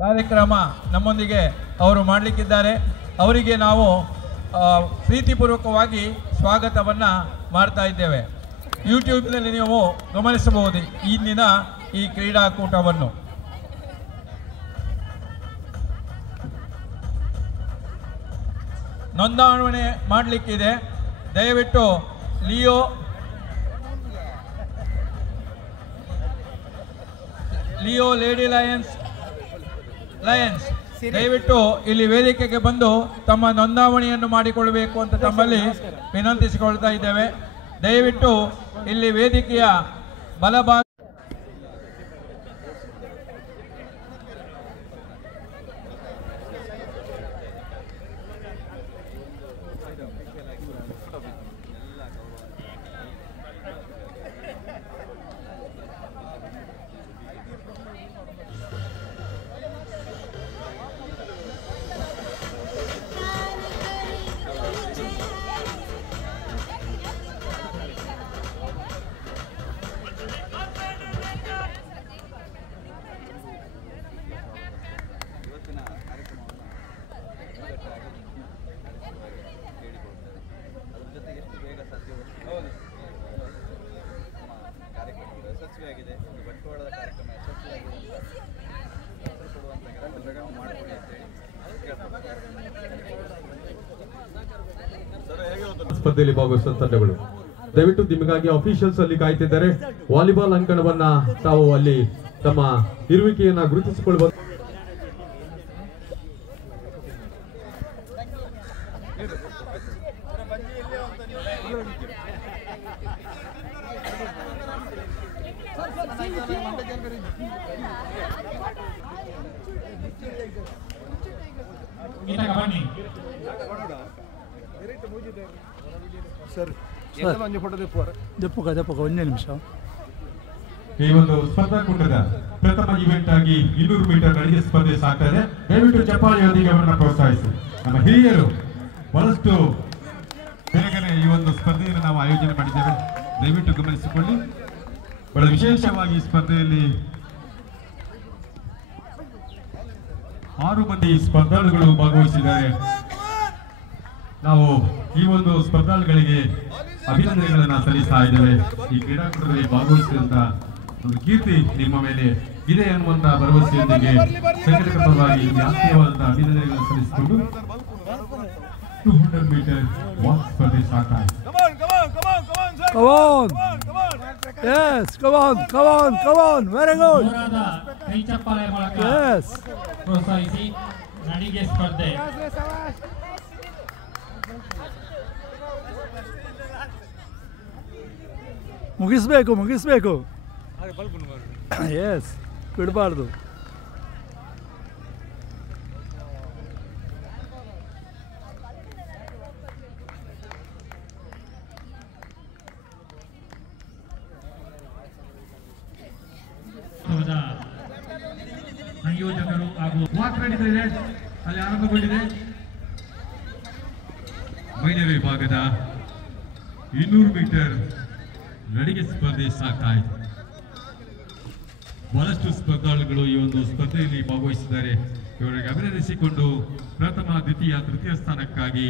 ಕಾರ್ಯಕ್ರಮ ನಮ್ಮೊಂದಿಗೆ ಅವರು ಮಾಡಲಿಕ್ಕಿದ್ದಾರೆ. ಅವರಿಗೆ ನಾವು ಪ್ರೀತಿಪೂರ್ವಕವಾಗಿ ಸ್ವಾಗತವನ್ನು ಮಾಡ್ತಾ ಇದ್ದೇವೆ. ಯೂಟ್ಯೂಬ್ನಲ್ಲಿ ನೀವು ಗಮನಿಸಬಹುದು ಇಂದಿನ ಈ ಕ್ರೀಡಾಕೂಟವನ್ನು. ನೋಂದಣಿ ಮಾಡಲಿಕ್ಕಿದೆ. ದಯವಿಟ್ಟು ಲಿಯೋ ಲೇಡಿ ಲಯನ್ಸ್ ದಯವಿಟ್ಟು ಇಲ್ಲಿ ವೇದಿಕೆಗೆ ಬಂದು ತಮ್ಮ ನೋಂದಣಿಯನ್ನು ಮಾಡಿಕೊಳ್ಳಬೇಕು ಅಂತ ತಮ್ಮಲ್ಲಿ ವಿನಂತಿಸಿಕೊಳ್ತಾ ಇದ್ದೇವೆ. ದಯವಿಟ್ಟು ಇಲ್ಲಿ ವೇದಿಕೆಯ ಬಲಭಾಗ ಸ್ಪರ್ಧೆಯಲ್ಲಿ ಭಾಗವಹಿಸುವ ತಂಡಗಳು ದಯವಿಟ್ಟು ನಿಮಗಾಗಿ ಅಫಿಷಿಯಲ್ಸ್ ಅಲ್ಲಿ ಕಾಯ್ತಿದ್ದಾರೆ. ವಾಲಿಬಾಲ್ ಅಂಕಣವನ್ನ ತಾವು ಅಲ್ಲಿ ತಮ್ಮ ಇರುವಿಕೆಯನ್ನ ಗುರುತಿಸಿಕೊಳ್ಳಬಹುದು. ಒಂದೇ ನಿಮಿಷ. ಈ ಒಂದು ಸ್ಪರ್ಧಾಕೂಟದ ಪ್ರಥಮ ಇವೆಂಟ್ ಆಗಿ 200 ಮೀಟರ್ ನಡಿಗೆ ಸ್ಪರ್ಧೆ ಸಾಗ್ತಾ ಇದೆ. ದಯವಿಟ್ಟು ಚಪ್ಪಾಳೆಯೊಂದಿಗೆ ಅವರನ್ನು ಪ್ರೋತ್ಸಾಹಿಸಿ. ನಮ್ಮ ಹಿರಿಯರು ಬಹಳಷ್ಟು ಬೇಗನೆ ಈ ಒಂದು ಸ್ಪರ್ಧೆಯನ್ನು ನಾವು ಆಯೋಜನೆ ಮಾಡಿದ್ದೇವೆ. ದಯವಿಟ್ಟು ಗಮನಿಸಿಕೊಳ್ಳಿ. ಬಹಳ ವಿಶೇಷವಾಗಿ ಈ ಸ್ಪರ್ಧೆಯಲ್ಲಿ 6 ಮಂದಿ ಸ್ಪರ್ಧಾಳುಗಳು ಭಾಗವಹಿಸಿದ್ದಾರೆ. ನಾವು ಈ ಒಂದು ಸ್ಪರ್ಧಾಳುಗಳಿಗೆ ಅಭಿನಂದನೆಗಳನ್ನ ಸಲ್ಲಿಸ್ತಾ ಇದ್ದೇವೆ. ಈ ಕ್ರೀಡಾಕೂಟದಲ್ಲಿ ಭಾಗವಹಿಸಿದಂತ ಒಂದು ಕೀರ್ತಿ ನಿಮ್ಮ ಮೇಲೆ ಇದೆ ಅನ್ನುವಂತ ಭರವಸೆಯೊಂದಿಗೆ ಸಂಘಟಕ ಪರವಾಗಿ ಆತ್ಮೀಯವಾದಂತಹ ಅಭಿನಂದನೆಗಳನ್ನು ಸಲ್ಲಿಸಿಕೊಂಡು 200 ಮೀಟರ್ ವಾಕ್ ಸ್ಪರ್ಧೆ ಸಾಕಾಯಿತು. Very good. ಕೈ ಚಪ್ಪಾಳೆ ಮೂಲಕ ಪ್ರೋತ್ಸಾಹಿಸಿ ನಡಿಗೆ ಸ್ಪರ್ಧೆ. ಮುಗಿಸ್ಬೇಕು. ಎಸ್, ಬಿಡಬಾರ್ದು. ಸಂಯೋಜಕರು ಹಾಗೂ ವಾಕ್ ನಡೆದಿದೆ, ಅಲ್ಲಿ ಆರಂಭಗೊಂಡಿದೆ. ಮಹಿಳೆಯರ ವಿಭಾಗದ 200 ಮೀಟರ್ ನಡಿಗೆ ಸ್ಪರ್ಧೆ ಸಾಕಾಯಿತು. ಬಹಳಷ್ಟು ಸ್ಪರ್ಧಾಳುಗಳು ಈ ಒಂದು ಸ್ಪರ್ಧೆಯಲ್ಲಿ ಭಾಗವಹಿಸಿದ್ದಾರೆ. ಇವರಿಗೆ ಅಭಿನಂದಿಸಿಕೊಂಡು ಪ್ರಥಮ, ದ್ವಿತೀಯ, ತೃತೀಯ ಸ್ಥಾನಕ್ಕಾಗಿ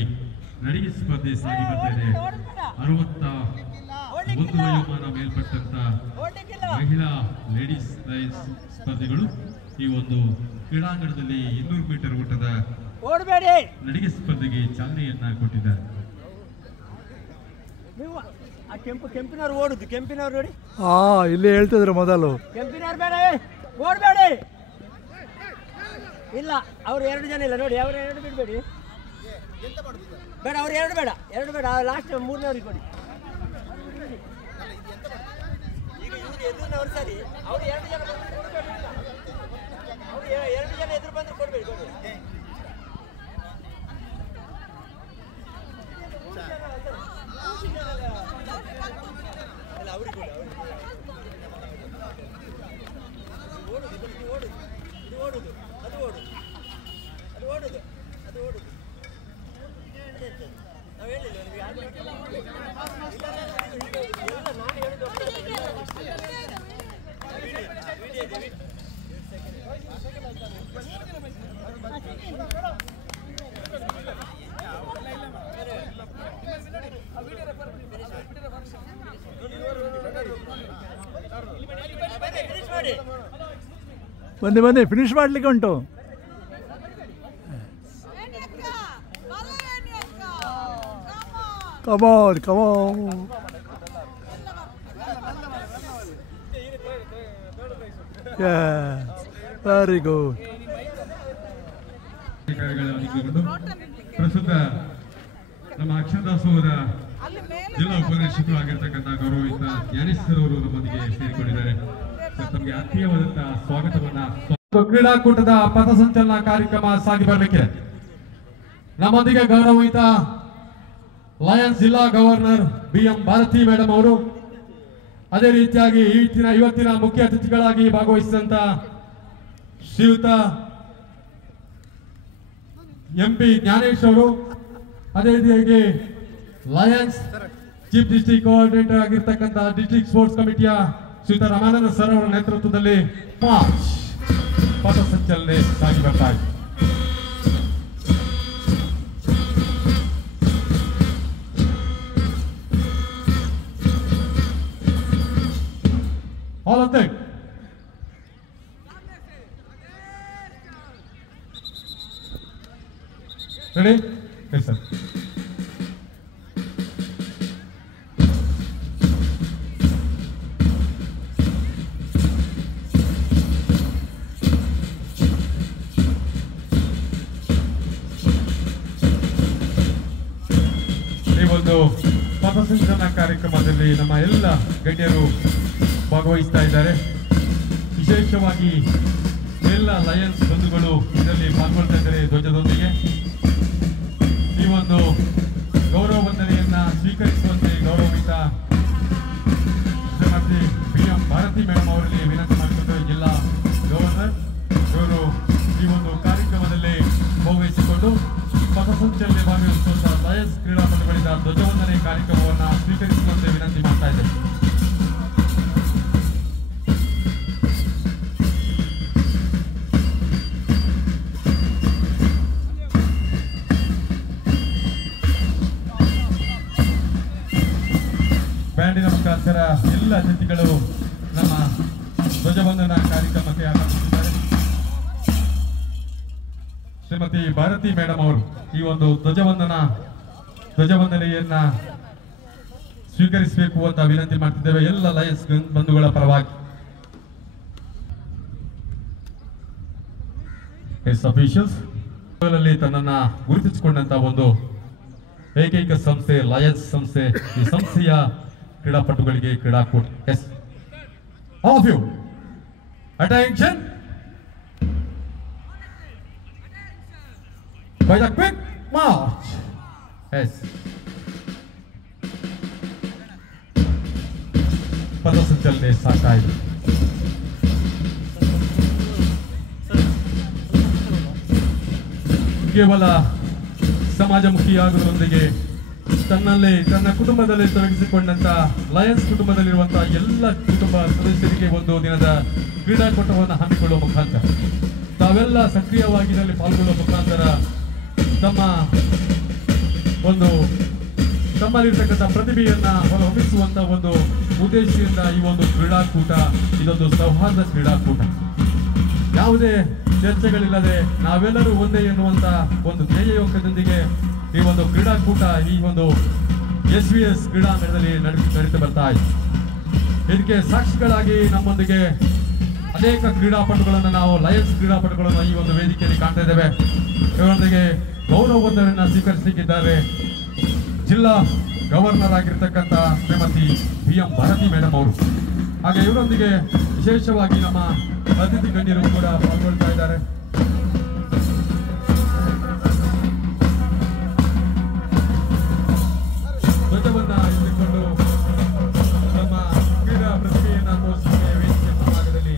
ನಡಿಗೆ ಸ್ಪರ್ಧೆ ಸಾಗಿ ಬರ್ತಿದೆ. 61 ವಯೋಮಾನ ಮೇಲ್ಪಟ್ಟಂತ ಮಹಿಳಾ ಲೇಡೀಸ್ ಲಯನ್ಸ್ ಸ್ಪರ್ಧೆಗಳು ಈ ಒಂದು ಕ್ರೀಡಾಂಗಣದಲ್ಲಿ 200 ಮೀಟರ್ ಓಟದ ನಡಿಗೆ ಸ್ಪರ್ಧೆಗೆ ಚಾಲನೆಯನ್ನ ಕೊಟ್ಟಿದ್ದಾರೆ. ಕೆಂಪಿನವ್ರು ಓಡುದು, ಕೆಂಪಿನವ್ರು ನೋಡಿ. ಇಲ್ಲಿ ಹೇಳ್ತಿದ್ರು ಮೊದಲು ಕೆಂಪಿನವ್ರು ಬೇಡ, ಓಡಬೇಡಿ. ಇಲ್ಲ, ಅವ್ರು 2 ಜನ ಇಲ್ಲ ನೋಡಿ, ಅವ್ರು 2 ಬಿಡಬೇಡಿ. ಬೇಡ, ಅವ್ರು 2 ಬೇಡ, ಲಾಸ್ಟ್ 3ನವ್ರಿಗೆ ಕೊಡಿ. ಈಗ ಇವ್ರು ಎದುರಿನವ್ರು ಸರಿ, ಅವ್ರು 2 ಜನ ಅವ್ರು 2 ಜನ ಎದುರು ಬಂದ್ರೆ ಕೊಡ್ಬೇಡಿ. ಬನ್ನಿ ಬನ್ನಿ, ಫಿನಿಶ್ ಮಾಡಲಿಕ್ಕೆ ಉಂಟು. Come on come on. Very good. ಪ್ರಸ್ತುತ ನಮ್ಮ ಅಕ್ಷರದಾಸೋಹದ ಜಿಲ್ಲಾ ಉಪನಿರ್ದೇಶಕರು ಆಗಿರ್ತಕ್ಕಂಥ ಗೌರವಿತ ಜ್ಞಾನೇಶ್ವರ ಅವರು ನಮ್ಮೊಂದಿಗೆ ಸೇರಿಕೊಂಡಿದ್ದಾರೆ. ತಮಗೆ ಆತ್ಮೀಯವಾದಂತಹ ಸ್ವಾಗತವನ್ನ. ಕ್ರೀಡಾಕೂಟದ ಪಥಸಂಚಲನ ಕಾರ್ಯಕ್ರಮ ಸಾಗಿ ಬರಲಿಕ್ಕೆ ನಮ್ಮೊಂದಿಗೆ ಗೌರವಿತ ಲಯನ್ಸ್ ಜಿಲ್ಲಾ ಗವರ್ನರ್ BM ಭಾರತಿ ಮೇಡಮ್ ಅವರು, ಅದೇ ರೀತಿಯಾಗಿ ಇವತ್ತಿನ ಮುಖ್ಯ ಅತಿಥಿಗಳಾಗಿ ಭಾಗವಹಿಸಿದಂತ ಶ್ರೀಯುತ MP ಜ್ಞಾನೇಶ್ ಅವರು, ಅದೇ ರೀತಿಯಾಗಿ ಲಯನ್ಸ್ ಚೀಫ್ ಡಿಸ್ಟ್ರಿಕ್ಟ್ ಕೋಆರ್ಡಿನೇಟರ್ ಆಗಿರ್ತಕ್ಕಂಥ ಡಿಸ್ಟ್ರಿಕ್ಟ್ ಸ್ಪೋರ್ಟ್ಸ್ ಕಮಿಟಿಯ ಶ್ರೀಯುತ ರಾಮಾನಂದ ಸರ್ ಅವರ ನೇತೃತ್ವದಲ್ಲಿ ಪಥಸಂಚಲನೆ ಸಾಗಿ ಬರ್ತಾ ಇದೆ. All of them. Ready? Yes, sir. ಈ ಒಂದು ಪಥಸಂಚಲನ ಕಾರ್ಯಕ್ರಮದಲ್ಲಿ ನಮ್ಮ ಎಲ್ಲ ಗಣ್ಯರು ಭಾಗವಹಿಸ್ತಾ ಇದ್ದಾರೆ. ವಿಶೇಷವಾಗಿ ಎಲ್ಲ ಲಯನ್ಸ್ ಬಂಧುಗಳು ಇದರಲ್ಲಿ ಪಾಲ್ಗೊಳ್ತಾ ಇದ್ದಾರೆ ಧ್ವಜದೊಂದಿಗೆ. ಈ ಒಂದು ಗೌರವ ವಂದನೆಯನ್ನ ಸ್ವೀಕರಿಸುವಂತೆ ಗೌರವಿತ ಶ್ರೀಮತಿ BM ಭಾರತಿ ಮೇಡಮ್ ಅವರಲ್ಲಿ ವಿನಂತಿ ಮಾಡಿಕೊಂಡು ಜಿಲ್ಲಾ ಗವರ್ನರ್ ಇವರು ಈ ಒಂದು ಕಾರ್ಯಕ್ರಮದಲ್ಲಿ ಭಾಗವಹಿಸಿಕೊಂಡು ಪಥಸಂಚಲನೆ ಭಾಗವಹಿಸುವಂತಹ ಲಯನ್ಸ್ ಕ್ರೀಡಾಪಟುಗಳಿಂದ ಧ್ವಜವಂದನೆ ಕಾರ್ಯಕ್ರಮವನ್ನು ಸ್ವೀಕರಿಸುವಂತೆ ವಿನಂತಿ ಮಾಡ್ತಾ ಇದ್ದೇವೆ. ಬ್ಯಾಂಡಿನ ಮುಖಾಂತರ ಎಲ್ಲ ಅತಿಥಿಗಳು ನಮ್ಮ ಧ್ವಜವಂದನಾ ಕಾರ್ಯಕ್ರಮಕ್ಕೆ ಆಗಮಿಸಿದ್ದಾರೆ. ಶ್ರೀಮತಿ ಭಾರತಿ ಮೇಡಮ್ ಅವರು ಈ ಒಂದು ಧ್ವಜವಂದನೆಯನ್ನ ಸ್ವೀಕರಿಸಬೇಕು ಅಂತ ವಿನಂತಿ ಮಾಡ್ತಿದ್ದೇವೆ ಎಲ್ಲ ಲಯನ್ಸ್ ಬಂಧುಗಳ ಪರವಾಗಿ. ಅಫಿಷಿಯಲ್ಸ್ ತನ್ನನ್ನ ಗುರುತಿಸಿಕೊಂಡಂತ ಒಂದು ಏಕೈಕ ಸಂಸ್ಥೆ ಲಯನ್ಸ್ ಸಂಸ್ಥೆ. ಈ ಸಂಸ್ಥೆಯ ಕ್ರೀಡಾಪಟುಗಳಿಗೆ ಕ್ರೀಡಾಕೂಟ. Yes, all of you attention by the quick march. Yes. ಪಥಸಂಚಲನೆ ಸಾಗ್ತಾ ಇದೆ. ಕೇವಲ ಸಮಾಜಮುಖಿಯಾಗುವುದರೊಂದಿಗೆ ತನ್ನ ಕುಟುಂಬದಲ್ಲಿ ತೊಡಗಿಸಿಕೊಂಡಂತ ಲಯನ್ಸ್ ಕುಟುಂಬದಲ್ಲಿರುವಂತಹ ಎಲ್ಲ ಕುಟುಂಬ ಸದಸ್ಯರಿಗೆ ಒಂದು ದಿನದ ಕ್ರೀಡಾಕೂಟವನ್ನು ಹಮ್ಮಿಕೊಳ್ಳುವ ಮುಖಾಂತರ ತಾವೆಲ್ಲ ಸಕ್ರಿಯವಾಗಿ ಇದರಲ್ಲಿ ಪಾಲ್ಗೊಳ್ಳುವ ಮುಖಾಂತರ ತಮ್ಮಲ್ಲಿರ್ತಕ್ಕಂಥ ಪ್ರತಿಭೆಯನ್ನ ಹೊರಹೊಮ್ಮಿಸುವಂತ ಒಂದು ಉದ್ದೇಶದಿಂದ ಈ ಒಂದು ಕ್ರೀಡಾಕೂಟ ಇದೊಂದು ಸೌಹಾರ್ದ ಕ್ರೀಡಾಕೂಟ. ಯಾವುದೇ ಚರ್ಚೆಗಳಿಲ್ಲದೆ ನಾವೆಲ್ಲರೂ ಒಂದೇ ಎನ್ನುವಂತ ಒಂದು ಧ್ಯೇಯೋಕ್ತದೊಂದಿಗೆ ಈ ಒಂದು ಕ್ರೀಡಾಕೂಟ ಈ ಒಂದು SVS ಕ್ರೀಡಾಂಗಣದಲ್ಲಿ ನಡೀತಾ ಬರ್ತಾ ಇದೆ. ಇದಕ್ಕೆ ಸಾಕ್ಷಿಗಳಾಗಿ ನಮ್ಮೊಂದಿಗೆ ಅನೇಕ ಕ್ರೀಡಾಪಟುಗಳನ್ನು ನಾವು ಲಯನ್ಸ್ ಕ್ರೀಡಾಪಟುಗಳನ್ನು ಈ ಒಂದು ವೇದಿಕೆಯಲ್ಲಿ ಕಾಣ್ತಾ ಇದ್ದೇವೆ. ಇವರೊಂದಿಗೆ ಗೌರವ ವಂದನೆಯನ್ನು ಸ್ವೀಕರಿಸಲಿಕ್ಕಿದ್ದಾರೆ ಜಿಲ್ಲಾ ಗವರ್ನರ್ ಆಗಿರ್ತಕ್ಕಂಥ ಶ್ರೀಮತಿ BM ಭಾರತಿ ಮೇಡಮ್ ಅವರು. ಹಾಗೆ ಇವರೊಂದಿಗೆ ವಿಶೇಷವಾಗಿ ನಮ್ಮ ಅತಿಥಿ ಗಣ್ಯರು ಕೂಡ ಪಾಲ್ಗೊಳ್ತಾ ಇದ್ದಾರೆ. ಧ್ವಜವನ್ನ ಇಟ್ಟುಕೊಂಡು ನಮ್ಮ ಕ್ರೀಡಾ ಪ್ರತಿಭೆಯನ್ನು ತೋರಿಸುವ ವೇದಿಕೆ ಭಾಗದಲ್ಲಿ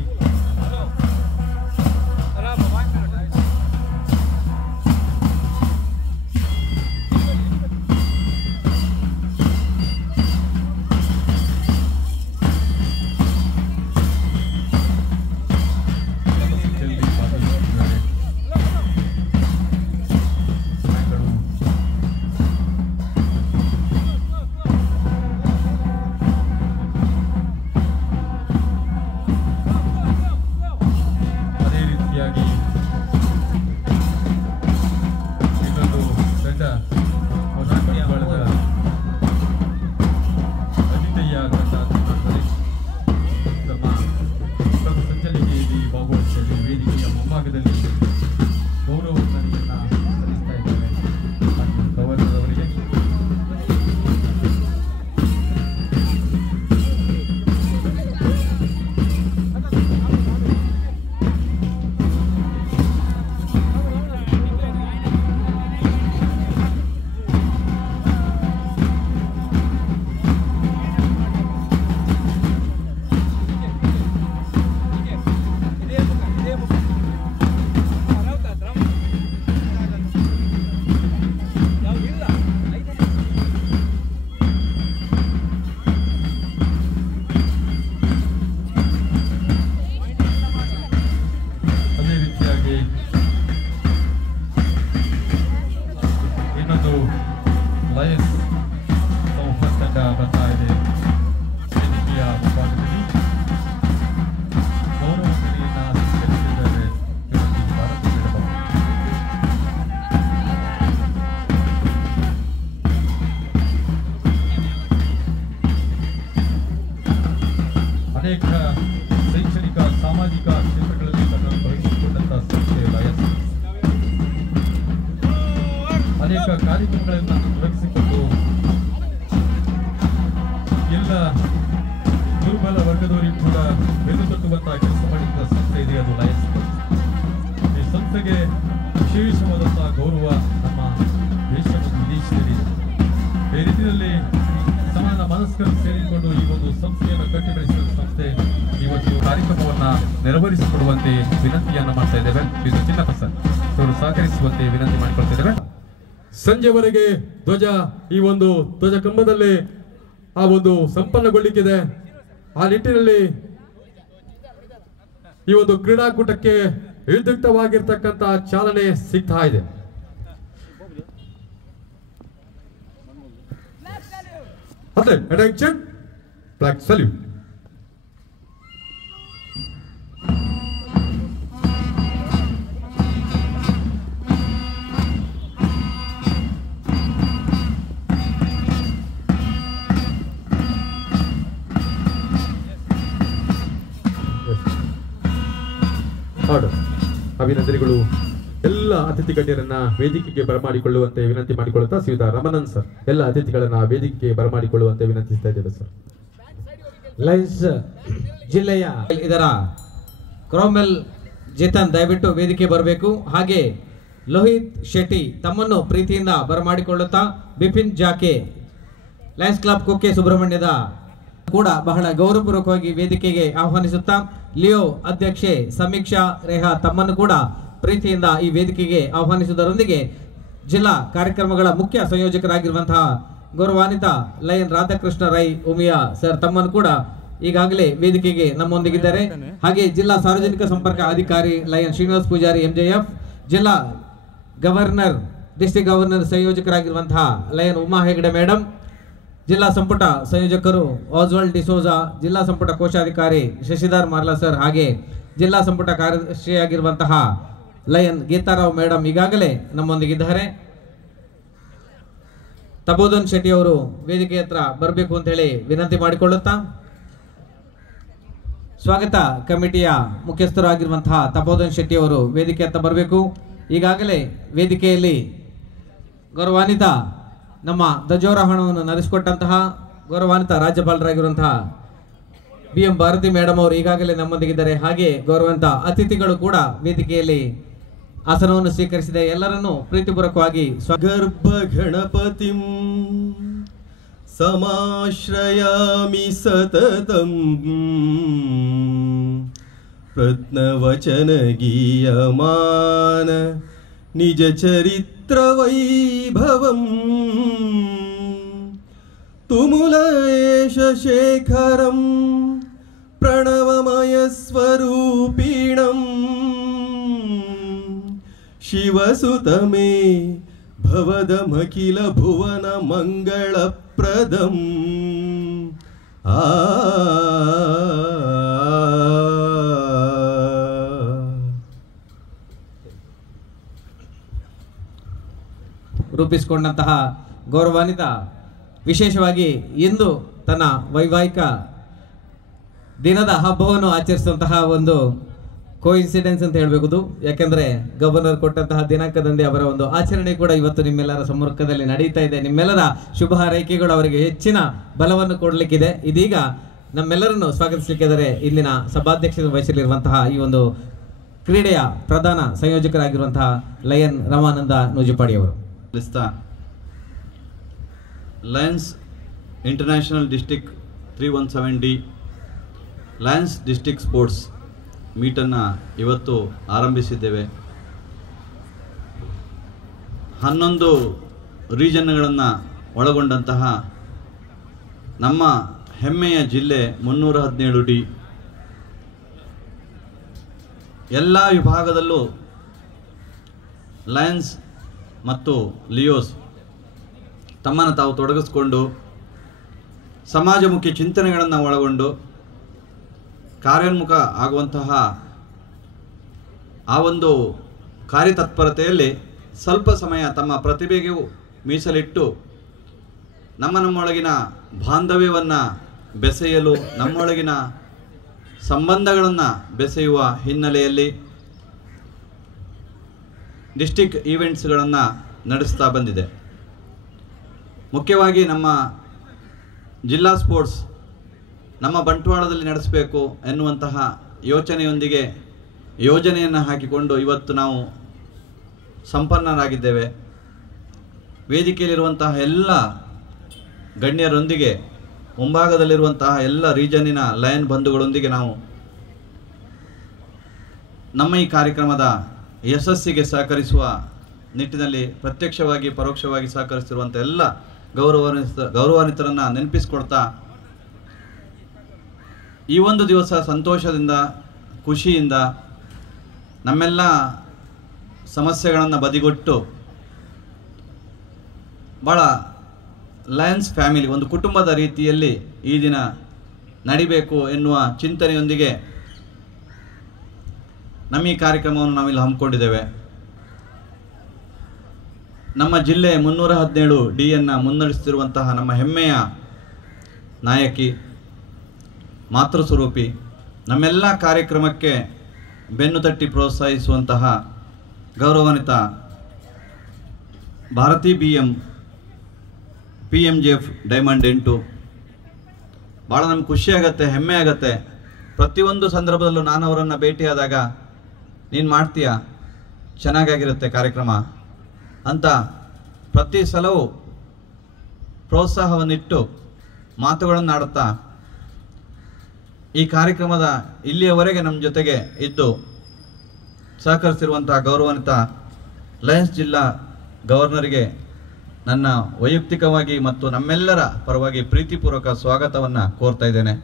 ಗೌರವ ವಂದನೆಯನ್ನ ಸಲ್ಲಿಸ್ತಾ ಇದ್ದಾರೆ ಗವರ್ನರ್ ಅವರಿಗೆ. ಅದೇ ರೀತಿಯಾಗಿ ಇನ್ನೊಂದು ಲಯನ್ಸ್ ಸಮೂಹ ತಂಡ ಬರ್ತಾ ಇದೆ ವೇದಿಕೆಯ ಮುಂಭಾಗದಲ್ಲಿ. ಗೌರವ ವಂದನೆಯನ್ನ ಸ್ವೀಕರಿಸಿದ್ದಾರೆ ಶ್ರೀಮತಿ ಭಾರತಿ ಮೇಡಮ್ ಅವರು. ಅನೇಕ ಶೈಕ್ಷಣಿಕ ಸಾಮಾಜಿಕ ಕ್ಷೇತ್ರಗಳಲ್ಲಿ ತನ್ನನ್ನು ತೊಡಗಿಸಿಕೊಂಡಂತಹ ಸಂಸ್ಥೆ ಲಯನ್ಸ್ ಅನೇಕ ಕಾರ್ಯಕ್ರಮಗಳನ್ನು ತೊಡಗಿಸಿಕೊಂಡು ಎಲ್ಲ ದುರ್ಬಲ ವರ್ಗದವರಿಗೂ ಕೂಡ ಬೆನ್ನು ತಟ್ಟುವಂತಹ ಕೆಲಸ ಮಾಡಿದ ಸಂಸ್ಥೆ ಇದೆ, ಅದು ಲಯನ್ಸ್. ಈ ಸಂಸ್ಥೆಗೆ ವಿಶೇಷವಾದಂತಹ ಗೌರವ ನಮ್ಮ ದೇಶ ಮತ್ತು ವಿದೇಶದಲ್ಲಿದೆ. ಈ ರೀತಿಯಲ್ಲಿ ಸಮಾನ ಮನಸ್ಕರು ಸೇರಿಕೊಂಡು ಈ ಒಂದು ಸಂಸ್ಥೆಯನ್ನು ಕಟ್ಟಿ ಬೆಳೆಸಿದ ಸಂಸ್ಥೆ ಇವತ್ತು ಕಾರ್ಯಕ್ರಮವನ್ನ ನೆರವೇರಿಸಿಕೊಡುವಂತೆ ವಿನಂತಿಯನ್ನ ಮಾಡ್ತಾ ಇದ್ದೇವೆ. ಇದು ಚಿನ್ನಪ್ರಸಾದ್ ಅವರು ಸಹಕರಿಸುವಂತೆ ವಿನಂತಿ ಮಾಡಿಕೊಳ್ತಾ ಇದ್ದೇವೆ. ಸಂಜೆವರೆಗೆ ಧ್ವಜ ಈ ಒಂದು ಧ್ವಜ ಕಂಬದಲ್ಲಿ ಆ ಒಂದು ಸಂಪನ್ನಗೊಳ್ಳಿಕ್ಕಿದೆ. ಆ ನಿಟ್ಟಿನಲ್ಲಿ ಈ ಒಂದು ಕ್ರೀಡಾಕೂಟಕ್ಕೆ ವಿದ್ಯುಕ್ತವಾಗಿರ್ತಕ್ಕಂಥ ಚಾಲನೆ ಸಿಗ್ತಾ ಇದೆ. Attention, flag salute. Order. ಅಭಿನಂದನೆಗಳು ಎಲ್ಲ ಅತಿಥಿ ಗಣ್ಯರನ್ನ ವೇದಿಕೆಗೆ ಬರಮಾಡಿಕೊಳ್ಳುವಂತೆ ವಿನಂತಿ ಮಾಡಿಕೊಳ್ಳುತ್ತಾ ಶ್ರೀಯುತ ರಮಣನ್ ಸರ್ ಎಲ್ಲ ಅತಿಥಿಗಳನ್ನ ವೇದಿಕೆಗೆ ಬರಮಾಡಿಕೊಳ್ಳುವಂತೆ ವಿನಂತಿಸ್ತಾ ಇದ್ದೇವೆ ಸರ್. ಲಯನ್ಸ್ ಜಿಲ್ಲೆಯ ಇದರ ಕ್ರೋಮೆಲ್ ಜೇತನ್ ದಯವಿಟ್ಟು ವೇದಿಕೆ ಬರಬೇಕು. ಹಾಗೆ ಲೋಹಿತ್ ಶೆಟ್ಟಿ ತಮ್ಮನ್ನು ಪ್ರೀತಿಯಿಂದ ಬರಮಾಡಿಕೊಳ್ಳುತ್ತಾ ಬಿಪಿನ್ ಜಾಕೆ ಲಯನ್ಸ್ ಕ್ಲಬ್ ಕುಕ್ಕೆ ಸುಬ್ರಹ್ಮಣ್ಯದ ಕೂಡ ಬಹಳ ಗೌರವಪೂರ್ವಕವಾಗಿ ವೇದಿಕೆಗೆ ಆಹ್ವಾನಿಸುತ್ತಾ ಲಿಯೋ ಅಧ್ಯಕ್ಷೆ ಸಮೀಕ್ಷಾ ರೇಹಾ ತಮ್ಮನ್ನು ಕೂಡ ಪ್ರೀತಿಯಿಂದ ಈ ವೇದಿಕೆಗೆ ಆಹ್ವಾನಿಸುವುದರೊಂದಿಗೆ ಜಿಲ್ಲಾ ಕಾರ್ಯಕ್ರಮಗಳ ಮುಖ್ಯ ಸಂಯೋಜಕರಾಗಿರುವಂತಹ ಗೌರವಾನ್ವಿತ ಲಯನ್ ರಾಧಾಕೃಷ್ಣ ರೈ ಉಮಿಯಾ ಸರ್ ತಮ್ಮನ್ನು ಕೂಡ ಈಗಾಗಲೇ ವೇದಿಕೆಗೆ ನಮ್ಮೊಂದಿಗಿದ್ದಾರೆ. ಹಾಗೆ ಜಿಲ್ಲಾ ಸಾರ್ವಜನಿಕ ಸಂಪರ್ಕ ಅಧಿಕಾರಿ ಲಯನ್ ಶ್ರೀನಿವಾಸ್ ಪೂಜಾರಿ MJF, ಜಿಲ್ಲಾ ಗವರ್ನರ್ ಡಿಸ್ಟ್ರಿಕ್ಟ್ ಗವರ್ನರ್ ಸಂಯೋಜಕರಾಗಿರುವಂತಹ ಲಯನ್ ಉಮಾ ಹೆಗಡೆ ಮೇಡಮ್, ಜಿಲ್ಲಾ ಸಂಪುಟ ಸಂಯೋಜಕರು ಆಸ್ವಾಲ್ಡ್ ಡಿಸೋಜಾ, ಜಿಲ್ಲಾ ಸಂಪುಟ ಕೋಶಾಧಿಕಾರಿ ಶಶಿಧರ್ ಮಾರ್ಲಾ ಸರ್, ಹಾಗೆ ಜಿಲ್ಲಾ ಸಂಪುಟ ಕಾರ್ಯದರ್ಶಿಯಾಗಿರುವಂತಹ ಲಯನ್ ಗೀತಾರಾವ್ ಮೇಡಮ್ ಈಗಾಗಲೇ ನಮ್ಮೊಂದಿಗಿದ್ದಾರೆ. ತಬೋಧನ್ ಶೆಟ್ಟಿ ಅವರು ವೇದಿಕೆ ಹತ್ರ ಬರಬೇಕು ಅಂತ ಹೇಳಿ ವಿನಂತಿ ಮಾಡಿಕೊಳ್ಳುತ್ತಾ ಸ್ವಾಗತ ಕಮಿಟಿಯ ಮುಖ್ಯಸ್ಥರು ಆಗಿರುವಂತಹ ತಬೋಧನ್ ಶೆಟ್ಟಿ ಅವರು ವೇದಿಕೆ ಹತ್ರ ಬರಬೇಕು. ಈಗಾಗಲೇ ವೇದಿಕೆಯಲ್ಲಿ ಗೌರವಾನ್ವಿತ ನಮ್ಮ ಧ್ವಜಾರೋಹಣವನ್ನು ನಡೆಸಿಕೊಟ್ಟಂತಹ ಗೌರವಾನ್ವಿತ ರಾಜ್ಯಪಾಲರಾಗಿರುವಂತಹ BM ಭಾರತಿ ಮೇಡಮ್ ಅವರು ಈಗಾಗಲೇ ನಮ್ಮೊಂದಿಗಿದ್ದಾರೆ. ಹಾಗೆ ಗೌರವಾನ್ವಿತ ಅತಿಥಿಗಳು ಕೂಡ ವೇದಿಕೆಯಲ್ಲಿ ಆಸನವನ್ನು ಸ್ವೀಕರಿಸಿದೆ. ಎಲ್ಲರನ್ನೂ ಪ್ರೀತಿಪೂರ್ವಕವಾಗಿ ಗರ್ಭ ಗಣಪತಿಂ ಸಮಾಶ್ರಯಾಮಿ ಸತತಂ ಪ್ರತ್ನವಚನ ಗೀಯಮಾನ ನಿಜ ಚರಿತ್ರ ವೈಭವಂ ತುಮುಲೇಶ ಶೇಖರಂ ಪ್ರಣವಮಯ ಸ್ವರೂಪಿಣಂ ಶಿವಸುತಮೇ ಭವದಮಖಿಲ ಭುವನ ಮಂಗಳಪ್ರದಂ ರೂಪಿಸಿಕೊಂಡಂತಹ ಗೌರವಾನ್ವಿತ ವಿಶೇಷವಾಗಿ ಇಂದು ತನ್ನ ವೈವಾಹಿಕ ದಿನದ ಹಬ್ಬವನ್ನು ಆಚರಿಸುವಂತಹ ಒಂದು ಕೋಇನ್ಸಿಡೆನ್ಸ್ ಅಂತ ಹೇಳಬಹುದು. ಯಾಕಂದ್ರೆ ಗವರ್ನರ್ ಕೊಟ್ಟಂತಹ ದಿನಾಂಕದಂದೇ ಅವರ ಒಂದು ಆಚರಣೆ ಕೂಡ ಇವತ್ತು ನಿಮ್ಮೆಲ್ಲರ ಸಮ್ಮುಖದಲ್ಲಿ ನಡೀತಾ ಇದೆ. ನಿಮ್ಮೆಲ್ಲರ ಶುಭ ಹಾರೈಕೆಗಳು ಅವರಿಗೆ ಹೆಚ್ಚಿನ ಬಲವನ್ನು ಕೊಡಲಿಕ್ಕಿದೆ. ಇದೀಗ ನಮ್ಮೆಲ್ಲರನ್ನು ಸ್ವಾಗತಿಸಲಿಕ್ಕಿದ್ದಾರೆ ಇಲ್ಲಿನ ಸಭಾಧ್ಯಕ್ಷತೆ ವಹಿಸಲಿರುವಂತಹ ಈ ಒಂದು ಕ್ರೀಡೆಯ ಪ್ರಧಾನ ಸಂಯೋಜಕರಾಗಿರುವಂತಹ ಲಯನ್ ರಮಾನಂದ ನೂಜುಪಾಡಿ ಅವರು. Lions International district 317D Lions district sports ಮೀಟನ್ನು ಇವತ್ತು ಆರಂಭಿಸಿದ್ದೇವೆ. 11 ರೀಜನ್ಗಳನ್ನು ಒಳಗೊಂಡಂತಹ ನಮ್ಮ ಹೆಮ್ಮೆಯ ಜಿಲ್ಲೆ 317D ಎಲ್ಲ ವಿಭಾಗದಲ್ಲೂ ಲಯನ್ಸ್ ಮತ್ತು ಲಿಯೋಸ್ ತಮ್ಮನ್ನು ತಾವು ತೊಡಗಿಸಿಕೊಂಡು ಸಮಾಜಮುಖಿ ಚಿಂತನೆಗಳನ್ನು ಒಳಗೊಂಡು ಕಾರ್ಯೋನ್ಮುಖ ಆಗುವಂತಹ ಆ ಒಂದು ಕಾರ್ಯತತ್ಪರತೆಯಲ್ಲಿ ಸ್ವಲ್ಪ ಸಮಯ ತಮ್ಮ ಪ್ರತಿಭೆಗೂ ಮೀಸಲಿಟ್ಟು ನಮ್ಮೊಳಗಿನ ಬಾಂಧವ್ಯವನ್ನು ಬೆಸೆಯಲು, ನಮ್ಮೊಳಗಿನ ಸಂಬಂಧಗಳನ್ನು ಬೆಸೆಯುವ ಹಿನ್ನೆಲೆಯಲ್ಲಿ ಡಿಸ್ಟಿಕ್ ಈವೆಂಟ್ಸ್ಗಳನ್ನು ನಡೆಸ್ತಾ ಬಂದಿದೆ. ಮುಖ್ಯವಾಗಿ ನಮ್ಮ ಜಿಲ್ಲಾ ಸ್ಪೋರ್ಟ್ಸ್ ನಮ್ಮ ಬಂಟ್ವಾಳದಲ್ಲಿ ನಡೆಸಬೇಕು ಎನ್ನುವಂತಹ ಯೋಚನೆಯೊಂದಿಗೆ ಯೋಜನೆಯನ್ನು ಹಾಕಿಕೊಂಡು ಇವತ್ತು ನಾವು ಸಂಪನ್ನರಾಗಿದ್ದೇವೆ. ವೇದಿಕೆಯಲ್ಲಿರುವಂತಹ ಎಲ್ಲ ಗಣ್ಯರೊಂದಿಗೆ, ಮುಂಭಾಗದಲ್ಲಿರುವಂತಹ ಎಲ್ಲ ರೀಜನ್ನಿನ ಲಯನ್ ಬಂಧುಗಳೊಂದಿಗೆ ನಾವು ನಮ್ಮ ಈ ಕಾರ್ಯಕ್ರಮದ ಯಶಸ್ಸಿಗೆ ಸಹಕರಿಸುವ ನಿಟ್ಟಿನಲ್ಲಿ ಪ್ರತ್ಯಕ್ಷವಾಗಿ ಪರೋಕ್ಷವಾಗಿ ಸಹಕರಿಸಿರುವಂಥ ಎಲ್ಲ ಗೌರವಾನ್ವಿತರನ್ನು ನೆನಪಿಸಿಕೊಡ್ತಾ ಈ ಒಂದು ದಿವಸ ಸಂತೋಷದಿಂದ, ಖುಷಿಯಿಂದ ನಮ್ಮೆಲ್ಲ ಸಮಸ್ಯೆಗಳನ್ನು ಬದಿಗೊಟ್ಟು ಭಾಳ ಲಯನ್ಸ್ ಫ್ಯಾಮಿಲಿ, ಒಂದು ಕುಟುಂಬದ ರೀತಿಯಲ್ಲಿ ಈ ದಿನ ನಡಿಬೇಕು ಎನ್ನುವ ಚಿಂತನೆಯೊಂದಿಗೆ ನಮ್ಮ ಈ ಕಾರ್ಯಕ್ರಮವನ್ನು ನಾವಿಲ್ಲಿ ಹಮ್ಮಿಕೊಂಡಿದ್ದೇವೆ. ನಮ್ಮ ಜಿಲ್ಲೆ 317Dಯನ್ನು ಮುನ್ನಡೆಸುತ್ತಿರುವಂತಹ ನಮ್ಮ ಹೆಮ್ಮೆಯ ನಾಯಕಿ, ಮಾತೃಸ್ವರೂಪಿ, ನಮ್ಮೆಲ್ಲ ಕಾರ್ಯಕ್ರಮಕ್ಕೆ ಬೆನ್ನು ತಟ್ಟಿ ಪ್ರೋತ್ಸಾಹಿಸುವಂತಹ ಗೌರವಾನ್ವಿತ ಭಾರತಿ PMJF ಡೈಮಂಡ್ 8. ಭಾಳ ನಮ್ಗೆ ಖುಷಿಯಾಗತ್ತೆ, ಹೆಮ್ಮೆ ಆಗತ್ತೆ. ಪ್ರತಿಯೊಂದು ಸಂದರ್ಭದಲ್ಲೂ ನಾನು ಅವರನ್ನು ಭೇಟಿಯಾದಾಗ ನೀನು ಮಾಡ್ತೀಯಾ, ಚೆನ್ನಾಗಾಗಿರುತ್ತೆ ಕಾರ್ಯಕ್ರಮ ಅಂತ ಪ್ರತಿ ಸಲವೂ ಪ್ರೋತ್ಸಾಹವನ್ನಿಟ್ಟು ಮಾತುಗಳನ್ನು ಆಡುತ್ತಾ ಈ ಕಾರ್ಯಕ್ರಮದ ಇಲ್ಲಿಯವರೆಗೆ ನಮ್ಮ ಜೊತೆಗೆ ಇದ್ದು ಸಹಕರಿಸಿರುವಂತಹ ಗೌರವಾನ್ವಿತ ಲಯನ್ಸ್ ಜಿಲ್ಲಾ ಗವರ್ನರಿಗೆ ನನ್ನ ವೈಯಕ್ತಿಕವಾಗಿ ಮತ್ತು ನಮ್ಮೆಲ್ಲರ ಪರವಾಗಿ ಪ್ರೀತಿಪೂರ್ವಕ ಸ್ವಾಗತವನ್ನು ಕೋರ್ತಾ ಇದ್ದೇನೆ.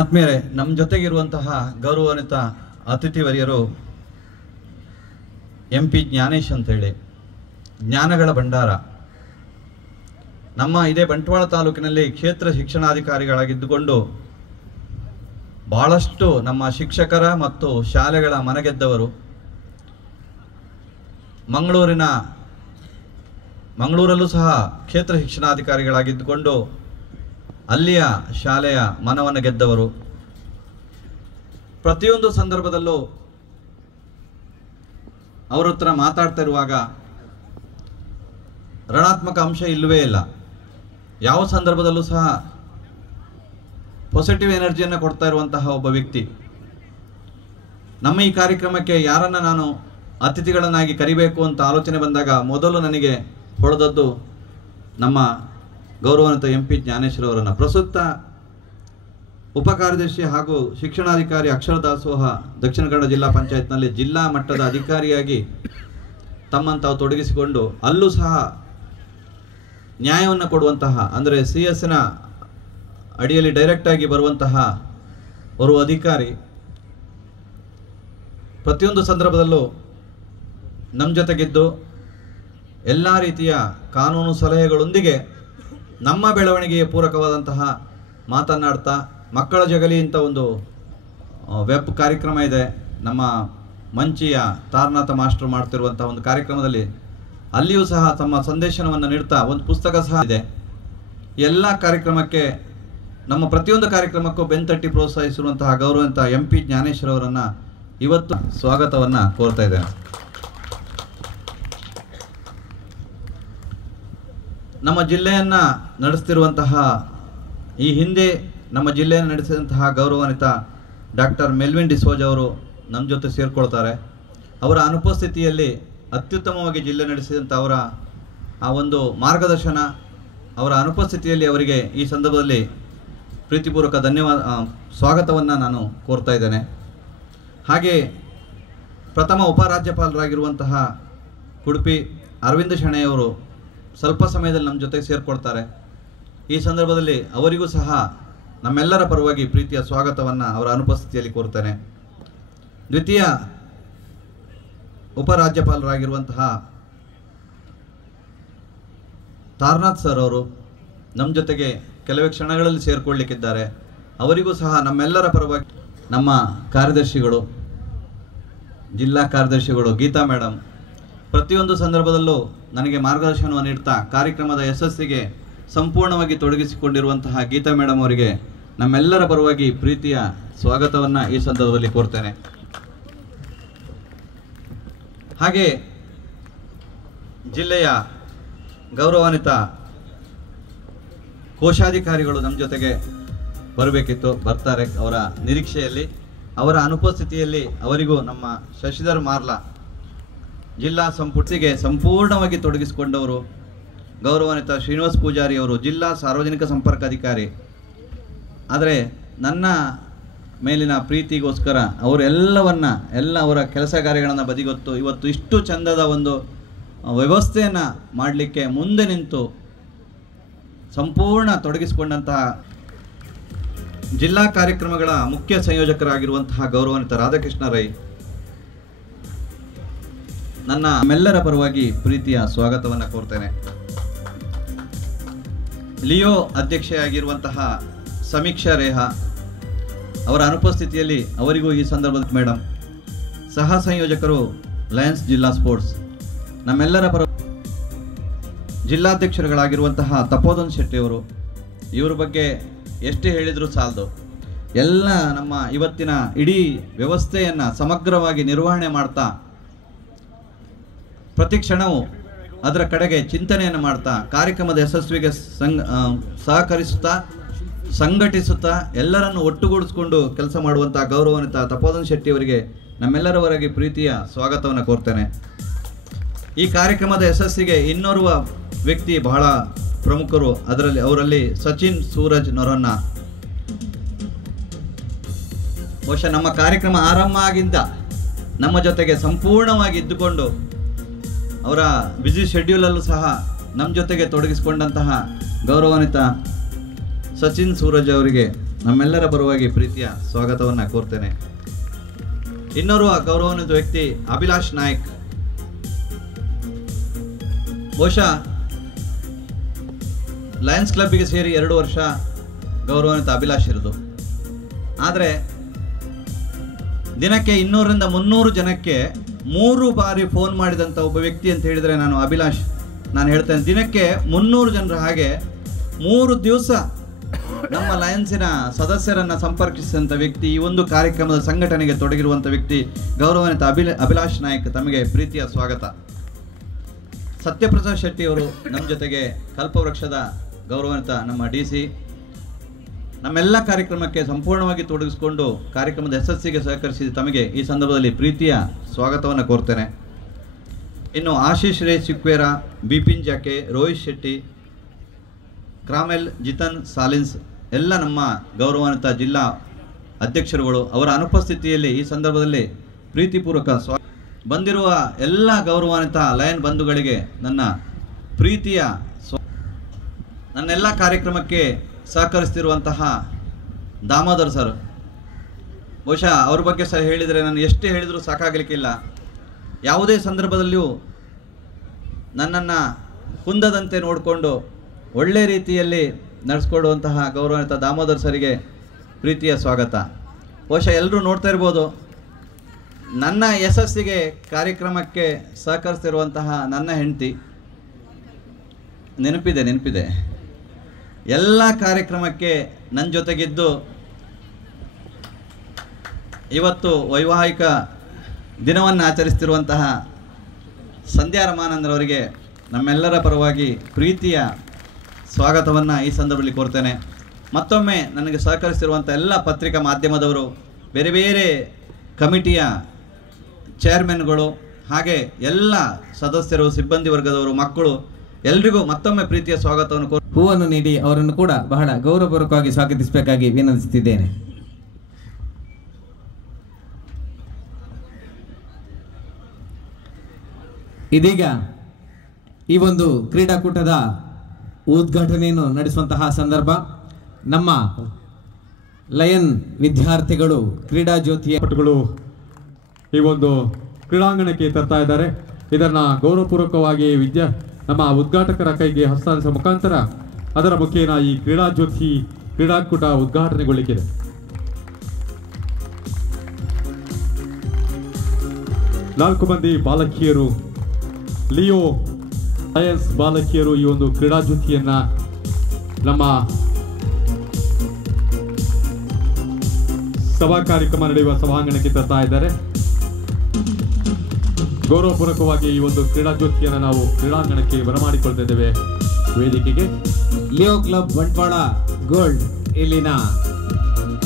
ಆತ್ಮೀಯರೇ, ನಮ್ಮ ಜೊತೆಗಿರುವಂತಹ ಗೌರವಾನ್ವಿತ ಅತಿಥಿವರ್ಯರು MP ಜ್ಞಾನೇಶ್ ಅಂತೇಳಿ, ಜ್ಞಾನಗಳ ಭಂಡಾರ. ನಮ್ಮ ಇದೇ ಬಂಟ್ವಾಳ ತಾಲೂಕಿನಲ್ಲಿ ಕ್ಷೇತ್ರ ಶಿಕ್ಷಣಾಧಿಕಾರಿಗಳಾಗಿದ್ದುಕೊಂಡು ಬಹಳಷ್ಟು ನಮ್ಮ ಶಿಕ್ಷಕರ ಮತ್ತು ಶಾಲೆಗಳ ಮನಗೆದ್ದವರು. ಮಂಗಳೂರಲ್ಲೂ ಸಹ ಕ್ಷೇತ್ರ ಶಿಕ್ಷಣಾಧಿಕಾರಿಗಳಾಗಿದ್ದುಕೊಂಡು ಅಲ್ಲಿಯ ಶಾಲೆಯ ಮನವನ್ನು ಗೆದ್ದವರು. ಪ್ರತಿಯೊಂದು ಸಂದರ್ಭದಲ್ಲೂ ಅವರ ಹತ್ರ ಮಾತಾಡ್ತಾ ಇರುವಾಗ ಋಣಾತ್ಮಕ ಅಂಶ ಇಲ್ಲವೇ ಇಲ್ಲ. ಯಾವ ಸಂದರ್ಭದಲ್ಲೂ ಸಹ ಪಾಸಿಟಿವ್ ಎನರ್ಜಿಯನ್ನು ಕೊಡ್ತಾ ಇರುವಂತಹ ಒಬ್ಬ ವ್ಯಕ್ತಿ. ನಮ್ಮ ಈ ಕಾರ್ಯಕ್ರಮಕ್ಕೆ ಯಾರನ್ನು ನಾನು ಅತಿಥಿಗಳನ್ನಾಗಿ ಕರಿಬೇಕು ಅಂತ ಆಲೋಚನೆ ಬಂದಾಗ ಮೊದಲು ನನಗೆ ಹೊಳೆದದ್ದು ನಮ್ಮ ಗೌರವಾನ್ವಿತ MP ಜ್ಞಾನೇಶ್ವರವರನ್ನು. ಪ್ರಸ್ತುತ ಉಪಕಾರ್ಯದರ್ಶಿ ಹಾಗೂ ಶಿಕ್ಷಣಾಧಿಕಾರಿ ಅಕ್ಷರ ದಾಸೋಹ ದಕ್ಷಿಣ ಕನ್ನಡ ಜಿಲ್ಲಾ ಪಂಚಾಯತ್ನಲ್ಲಿ ಜಿಲ್ಲಾ ಮಟ್ಟದ ಅಧಿಕಾರಿಯಾಗಿ ತಮ್ಮನ್ನು ತಾವು ತೊಡಗಿಸಿಕೊಂಡು ಅಲ್ಲೂ ಸಹ ನ್ಯಾಯವನ್ನು ಕೊಡುವಂತಹ, ಅಂದರೆ CS ಅಡಿಯಲ್ಲಿ ಡೈರೆಕ್ಟಾಗಿ ಬರುವಂತಹ ಓರ್ವ ಅಧಿಕಾರಿ. ಪ್ರತಿಯೊಂದು ಸಂದರ್ಭದಲ್ಲೂ ನಮ್ಮ ಜೊತೆಗಿದ್ದು ಎಲ್ಲ ರೀತಿಯ ಕಾನೂನು ಸಲಹೆಗಳೊಂದಿಗೆ ನಮ್ಮ ಬೆಳವಣಿಗೆಯ ಪೂರಕವಾದಂತಹ ಮಾತನ್ನಾಡ್ತಾ ಮಕ್ಕಳ ಜಗಲಿ ಅಂತ ಒಂದು ವೆಬ್ ಕಾರ್ಯಕ್ರಮ ಇದೆ. ನಮ್ಮ ಮಂಚಿಯ ತಾರನಾಥ ಮಾಸ್ಟರ್ ಮಾಡ್ತಿರುವಂಥ ಒಂದು ಕಾರ್ಯಕ್ರಮದಲ್ಲಿ ಅಲ್ಲಿಯೂ ಸಹ ತಮ್ಮ ಸಂದೇಶನವನ್ನು ನೀಡ್ತಾ ಒಂದು ಪುಸ್ತಕ ಸಹ ಇದೆ. ಎಲ್ಲ ಕಾರ್ಯಕ್ರಮಕ್ಕೆ, ನಮ್ಮ ಪ್ರತಿಯೊಂದು ಕಾರ್ಯಕ್ರಮಕ್ಕೂ ಬೆನ್ತಟ್ಟಿ ಪ್ರೋತ್ಸಾಹಿಸಿರುವಂತಹ ಗೌರವಂತ MP ಜ್ಞಾನೇಶ್ವರ್ ಅವರನ್ನು ಇವತ್ತು ಸ್ವಾಗತವನ್ನು ಕೋರ್ತಾ ಇದ್ದೇನೆ. ನಮ್ಮ ಜಿಲ್ಲೆಯನ್ನು ನಡೆಸ್ತಿರುವಂತಹ, ಈ ಹಿಂದೆ ನಮ್ಮ ಜಿಲ್ಲೆಯನ್ನು ನಡೆಸಿದಂತಹ ಗೌರವಾನ್ವಿತ ಡಾಕ್ಟರ್ ಮೆಲ್ವಿನ್ ಡಿಸೋಜ್ ಅವರು ನಮ್ಮ ಜೊತೆ ಸೇರಿಕೊಳ್ತಾರೆ. ಅವರ ಅನುಪಸ್ಥಿತಿಯಲ್ಲಿ ಅತ್ಯುತ್ತಮವಾಗಿ ಜಿಲ್ಲೆ ನಡೆಸಿದಂಥ ಅವರ ಆ ಒಂದು ಮಾರ್ಗದರ್ಶನ, ಅವರ ಅನುಪಸ್ಥಿತಿಯಲ್ಲಿ ಅವರಿಗೆ ಈ ಸಂದರ್ಭದಲ್ಲಿ ಪ್ರೀತಿಪೂರ್ವಕ ಸ್ವಾಗತವನ್ನು ನಾನು ಕೋರ್ತಾ ಇದ್ದೇನೆ. ಹಾಗೆ ಪ್ರಥಮ ಉಪರಾಜ್ಯಪಾಲರಾಗಿರುವಂತಹ ಉಡುಪಿ ಅರವಿಂದ ಶೆಣೆಯವರು ಸ್ವಲ್ಪ ಸಮಯದಲ್ಲಿ ನಮ್ಮ ಜೊತೆಗೆ ಸೇರಿಕೊಳ್ತಾರೆ. ಈ ಸಂದರ್ಭದಲ್ಲಿ ಅವರಿಗೂ ಸಹ ನಮ್ಮೆಲ್ಲರ ಪರವಾಗಿ ಪ್ರೀತಿಯ ಸ್ವಾಗತವನ್ನು ಅವರ ಅನುಪಸ್ಥಿತಿಯಲ್ಲಿ ಕೋರ್ತೇನೆ. ದ್ವಿತೀಯ ಉಪರಾಜ್ಯಪಾಲರಾಗಿರುವಂತಹ ತಾರನಾಥ್ ಸರ್ ಅವರು ನಮ್ಮ ಜೊತೆಗೆ ಕೆಲವೇ ಕ್ಷಣಗಳಲ್ಲಿ ಸೇರಿಕೊಳ್ಳಲಿಕ್ಕಿದ್ದಾರೆ. ಅವರಿಗೂ ಸಹ ನಮ್ಮೆಲ್ಲರ ಪರವಾಗಿ ನಮ್ಮ ಕಾರ್ಯದರ್ಶಿಗಳು, ಜಿಲ್ಲಾ ಕಾರ್ಯದರ್ಶಿಗಳು ಗೀತಾ ಮೇಡಮ್ ಪ್ರತಿಯೊಂದು ಸಂದರ್ಭದಲ್ಲೂ ನನಗೆ ಮಾರ್ಗದರ್ಶನವನ್ನು ನೀಡ್ತಾ ಕಾರ್ಯಕ್ರಮದ ಯಶಸ್ಸಿಗೆ ಸಂಪೂರ್ಣವಾಗಿ ತೊಡಗಿಸಿಕೊಂಡಿರುವಂತಹ ಗೀತಾ ಮೇಡಮ್ ಅವರಿಗೆ ನಮ್ಮೆಲ್ಲರ ಪರವಾಗಿ ಪ್ರೀತಿಯ ಸ್ವಾಗತವನ್ನು ಈ ಸಂದರ್ಭದಲ್ಲಿ ಕೋರ್ತೇನೆ. ಹಾಗೆ ಜಿಲ್ಲೆಯ ಗೌರವಾನ್ವಿತ ಕೋಶಾಧಿಕಾರಿಗಳು ನಮ್ಮ ಜೊತೆಗೆ ಬರಬೇಕಿತ್ತು, ಬರ್ತಾರೆ ಅವರ ನಿರೀಕ್ಷೆಯಲ್ಲಿ. ಅವರ ಅನುಪಸ್ಥಿತಿಯಲ್ಲಿ ಅವರಿಗೂ ನಮ್ಮ ಶಶಿಧರ್ ಮಾರ್ಲಾ ಜಿಲ್ಲಾ ಸಂಪುಟಿಗೆ ಸಂಪೂರ್ಣವಾಗಿ ತೊಡಗಿಸಿಕೊಂಡವರು, ಗೌರವಾನ್ವಿತ ಶ್ರೀನಿವಾಸ್ ಪೂಜಾರಿ ಅವರು ಜಿಲ್ಲಾ ಸಾರ್ವಜನಿಕ ಸಂಪರ್ಕ ಅಧಿಕಾರಿ. ಆದರೆ ನನ್ನ ಮೇಲಿನ ಪ್ರೀತಿಗೋಸ್ಕರ ಅವರೆಲ್ಲವನ್ನ ಅವರ ಕೆಲಸ ಕಾರ್ಯಗಳನ್ನು ಬದಿಗೊತ್ತು ಇವತ್ತು ಇಷ್ಟು ಚಂದದ ಒಂದು ವ್ಯವಸ್ಥೆಯನ್ನು ಮಾಡಲಿಕ್ಕೆ ಮುಂದೆ ನಿಂತು ಸಂಪೂರ್ಣ ತೊಡಗಿಸಿಕೊಂಡಂತಹ ಜಿಲ್ಲಾ ಕಾರ್ಯಕ್ರಮಗಳ ಮುಖ್ಯ ಸಂಯೋಜಕರಾಗಿರುವಂತಹ ಗೌರವಾನ್ವಿತ ರಾಧಾಕೃಷ್ಣ ರೈ ನನ್ನ ಮೆಲ್ಲರ ಪರವಾಗಿ ಪ್ರೀತಿಯ ಸ್ವಾಗತವನ್ನು ಕೋರ್ತೇನೆ. ಲಿಯೋ ಅಧ್ಯಕ್ಷೆಯಾಗಿರುವಂತಹ ಸಮೀಕ್ಷಾ ರೇಹಾ ಅವರ ಅನುಪಸ್ಥಿತಿಯಲ್ಲಿ ಅವರಿಗೂ ಈ ಸಂದರ್ಭದಲ್ಲಿ ಮೇಡಮ್, ಸಹ ಸಂಯೋಜಕರು ಲಯನ್ಸ್ ಜಿಲ್ಲಾ ಸ್ಪೋರ್ಟ್ಸ್ ನಮ್ಮೆಲ್ಲರ ಪರ ಜಿಲ್ಲಾಧ್ಯಕ್ಷರುಗಳಾಗಿರುವಂತಹ ತಪೋಧನ್ ಶೆಟ್ಟಿ ಅವರು, ಇವರ ಬಗ್ಗೆ ಎಷ್ಟೇ ಹೇಳಿದರೂ ಸಾಲದು. ಎಲ್ಲ ನಮ್ಮ ಇವತ್ತಿನ ಇಡೀ ವ್ಯವಸ್ಥೆಯನ್ನು ಸಮಗ್ರವಾಗಿ ನಿರ್ವಹಣೆ ಮಾಡ್ತಾ ಪ್ರತಿ ಕ್ಷಣವೂ ಅದರ ಕಡೆಗೆ ಚಿಂತನೆಯನ್ನು ಮಾಡ್ತಾ ಕಾರ್ಯಕ್ರಮದ ಯಶಸ್ವಿಗೆ ಸಹಕರಿಸುತ್ತಾ ಸಂಘಟಿಸುತ್ತಾ ಎಲ್ಲರನ್ನು ಒಟ್ಟುಗೂಡಿಸಿಕೊಂಡು ಕೆಲಸ ಮಾಡುವಂಥ ಗೌರವಾನ್ವಿತ ತಪೋಧನ್ ಶೆಟ್ಟಿ ಅವರಿಗೆ ನಮ್ಮೆಲ್ಲರವರೆಗೆ ಪ್ರೀತಿಯ ಸ್ವಾಗತವನ್ನು ಕೋರ್ತೇನೆ. ಈ ಕಾರ್ಯಕ್ರಮದ ಯಶಸ್ಸಿಗೆ ಇನ್ನೋರ್ವ ವ್ಯಕ್ತಿ ಬಹಳ ಪ್ರಮುಖರು, ಅವರಲ್ಲಿ ಸಚಿನ್ ಸೂರಜ್ ನೊರನ್ನ. ಬಹುಶಃ ನಮ್ಮ ಕಾರ್ಯಕ್ರಮ ಆರಂಭ ಆಗಿಂದ ನಮ್ಮ ಜೊತೆಗೆ ಸಂಪೂರ್ಣವಾಗಿ ಇದ್ದುಕೊಂಡು ಅವರ ಬ್ಯುಸಿ ಶೆಡ್ಯೂಲಲ್ಲೂ ಸಹ ನಮ್ಮ ಜೊತೆಗೆ ತೊಡಗಿಸಿಕೊಂಡಂತಹ ಗೌರವಾನ್ವಿತ ಸಚಿನ್ ಸೂರಜ್ ಅವರಿಗೆ ನಮ್ಮೆಲ್ಲರ ಪರವಾಗಿ ಪ್ರೀತಿಯ ಸ್ವಾಗತವನ್ನು ಕೋರ್ತೇನೆ. ಇನ್ನೋರ್ವ ಗೌರವಾನ್ವಿತ ವ್ಯಕ್ತಿ ಅಭಿಲಾಷ್ ನಾಯ್ಕ್. ಬಹುಶಃ ಲಯನ್ಸ್ ಕ್ಲಬ್ಗೆ ಸೇರಿ 2 ವರ್ಷ ಗೌರವಾನ್ವಿತ ಅಭಿಲಾಷ್ ಇರೋದು. ಆದರೆ ದಿನಕ್ಕೆ 200ರಿಂದ 300 ಜನಕ್ಕೆ 3 ಬಾರಿ ಫೋನ್ ಮಾಡಿದಂಥ ಒಬ್ಬ ವ್ಯಕ್ತಿ ಅಂತ ಹೇಳಿದರೆ ನಾನು ಅಭಿಲಾಷ್. ನಾನು ಹೇಳ್ತೇನೆ, ದಿನಕ್ಕೆ 300 ಜನರ ಹಾಗೆ 3 ದಿವಸ ನಮ್ಮ ಲಯನ್ಸಿನ ಸದಸ್ಯರನ್ನು ಸಂಪರ್ಕಿಸಿದಂಥ ವ್ಯಕ್ತಿ, ಈ ಒಂದು ಕಾರ್ಯಕ್ರಮದ ಸಂಘಟನೆಗೆ ತೊಡಗಿರುವಂಥ ವ್ಯಕ್ತಿ ಗೌರವಾನ್ವಿತ ಅಭಿಲಾಷ್ ನಾಯ್ಕ್. ತಮಗೆ ಪ್ರೀತಿಯ ಸ್ವಾಗತ. ಸತ್ಯಪ್ರಸಾದ್ ಶೆಟ್ಟಿ ಅವರು ನಮ್ಮ ಜೊತೆಗೆ ಕಲ್ಪವೃಕ್ಷದ ಗೌರವಾನ್ವಿತ ನಮ್ಮ DC, ನಮ್ಮೆಲ್ಲ ಕಾರ್ಯಕ್ರಮಕ್ಕೆ ಸಂಪೂರ್ಣವಾಗಿ ತೊಡಗಿಸಿಕೊಂಡು ಕಾರ್ಯಕ್ರಮದ ಯಶಸ್ಸಿಗೆ ಸಹಕರಿಸಿದ ತಮಗೆ ಈ ಸಂದರ್ಭದಲ್ಲಿ ಪ್ರೀತಿಯ ಸ್ವಾಗತವನ್ನು ಕೋರ್ತೇನೆ. ಇನ್ನು ಆಶೀಶ್ ರೇ ಸಿಕ್ವೇರ, ಬಿಪಿನ್ ಜಾಕೆ, ರೋಹಿತ್ ಶೆಟ್ಟಿ, ಕ್ರಾಮೆಲ್ ಜಿತನ್ ಸಾಲಿನ್ಸ್ ಎಲ್ಲ ನಮ್ಮ ಗೌರವಾನ್ವಿತ ಜಿಲ್ಲಾ ಅಧ್ಯಕ್ಷರುಗಳು. ಅವರ ಅನುಪಸ್ಥಿತಿಯಲ್ಲಿ ಈ ಸಂದರ್ಭದಲ್ಲಿ ಪ್ರೀತಿಪೂರ್ವಕ ಬಂದಿರುವ ಎಲ್ಲ ಗೌರವಾನ್ವಿತ ಲಯನ್ ಬಂಧುಗಳಿಗೆ ನನ್ನ ಪ್ರೀತಿಯ ನನ್ನೆಲ್ಲ ಕಾರ್ಯಕ್ರಮಕ್ಕೆ ಸಹಕರಿಸ್ತಿರುವಂತಹ ದಾಮೋದರ್ ಸರ್. ಬಹುಶಃ ಅವ್ರ ಬಗ್ಗೆ ಸಹ ಹೇಳಿದರೆ ನಾನು ಎಷ್ಟೇ ಹೇಳಿದರೂ ಸಾಕಾಗಲಿಕ್ಕಿಲ್ಲ. ಯಾವುದೇ ಸಂದರ್ಭದಲ್ಲಿಯೂ ನನ್ನನ್ನು ಕುಂದದಂತೆ ನೋಡಿಕೊಂಡು ಒಳ್ಳೆ ರೀತಿಯಲ್ಲಿ ನಡೆಸ್ಕೊಡುವಂತಹ ಗೌರವಾನ್ವಿತ ದಾಮೋದರ್ ಸರಿಗೆ ಪ್ರೀತಿಯ ಸ್ವಾಗತ. ಬಹುಶಃ ಎಲ್ಲರೂ ನೋಡ್ತಾ ಇರ್ಬೋದು, ನನ್ನ ಯಶಸ್ಸಿಗೆ ಕಾರ್ಯಕ್ರಮಕ್ಕೆ ಸಹಕರಿಸ್ತಿರುವಂತಹ ನನ್ನ ಹೆಂಡತಿ ನೆನಪಿದೆ ಎಲ್ಲ ಕಾರ್ಯಕ್ರಮಕ್ಕೆ ನನ್ನ ಜೊತೆಗಿದ್ದು ಇವತ್ತು ವೈವಾಹಿಕ ದಿನವನ್ನು ಆಚರಿಸ್ತಿರುವಂತಹ ಸಂಧ್ಯಾ ರಮಾನಂದರವರಿಗೆ ನಮ್ಮೆಲ್ಲರ ಪರವಾಗಿ ಪ್ರೀತಿಯ ಸ್ವಾಗತವನ್ನು ಈ ಸಂದರ್ಭದಲ್ಲಿ ಕೋರ್ತೇನೆ. ಮತ್ತೊಮ್ಮೆ ನನಗೆ ಸಹಕರಿಸಿರುವಂಥ ಎಲ್ಲ ಪತ್ರಿಕಾ ಮಾಧ್ಯಮದವರು, ಬೇರೆ ಬೇರೆ ಕಮಿಟಿಯ ಚೇರ್ಮನ್ಗಳು, ಹಾಗೆ ಎಲ್ಲ ಸದಸ್ಯರು, ಸಿಬ್ಬಂದಿ ವರ್ಗದವರು, ಮಕ್ಕಳು, ಎಲ್ರಿಗೂ ಮತ್ತೊಮ್ಮೆ ಪ್ರೀತಿಯ ಸ್ವಾಗತವನ್ನು ಹೂವನ್ನು ನೀಡಿ ಅವರನ್ನು ಕೂಡ ಬಹಳ ಗೌರವಪೂರ್ವಕವಾಗಿ ಸ್ವಾಗತಿಸಬೇಕಾಗಿ ವಿನಂತಿಸುತ್ತಿದ್ದೇನೆ. ಇದೀಗ ಈ ಒಂದು ಕ್ರೀಡಾಕೂಟದ ಉದ್ಘಾಟನೆಯನ್ನು ನಡೆಸುವಂತಹ ಸಂದರ್ಭ. ನಮ್ಮ ಲಯನ್ ವಿದ್ಯಾರ್ಥಿಗಳು ಕ್ರೀಡಾ ಜ್ಯೋತಿಯ ಪಟುಗಳು ಈ ಒಂದು ಕ್ರೀಡಾಂಗಣಕ್ಕೆ ತರ್ತಾ ಇದ್ದಾರೆ. ಇದನ್ನ ಗೌರವಪೂರ್ವಕವಾಗಿ ನಮ್ಮ ಉದ್ಘಾಟಕರ ಕೈಗೆ ಹಸ್ತಾಂತರಿಸುವ ಮುಖಾಂತರ ಅದರ ಮುಖೇನ ಈ ಕ್ರೀಡಾ ಜ್ಯೋತಿ ಕ್ರೀಡಾಕೂಟ ಉದ್ಘಾಟನೆಗೊಳ್ಳಿಕ್ಕಿದೆ. ನಾಲ್ಕು ಮಂದಿ ಬಾಲಕಿಯರು, ಲಿಯೋ ಲಯನ್ಸ್ ಬಾಲಕಿಯರು ಈ ಒಂದು ಕ್ರೀಡಾ ಜ್ಯೋತಿಯನ್ನ ನಮ್ಮ ಸಭಾ ಕಾರ್ಯಕ್ರಮ ನಡೆಯುವ ಸಭಾಂಗಣಕ್ಕೆ ತರ್ತಾ ಇದ್ದಾರೆ. ಗೌರವಪೂರ್ವಕವಾಗಿ ಈ ಒಂದು ಕ್ರೀಡಾ ಜ್ಯೋತಿಯನ್ನು ನಾವು ಕ್ರೀಡಾಂಗಣಕ್ಕೆ ಬರಮಾಡಿಕೊಳ್ತಾ ಇದ್ದೇವೆ. ವೇದಿಕೆಗೆ ಲಿಯೋ ಕ್ಲಬ್ ಬಂಟ್ವಾಳ ಗೋಲ್ಡ್ ಇಲ್ಲಿನ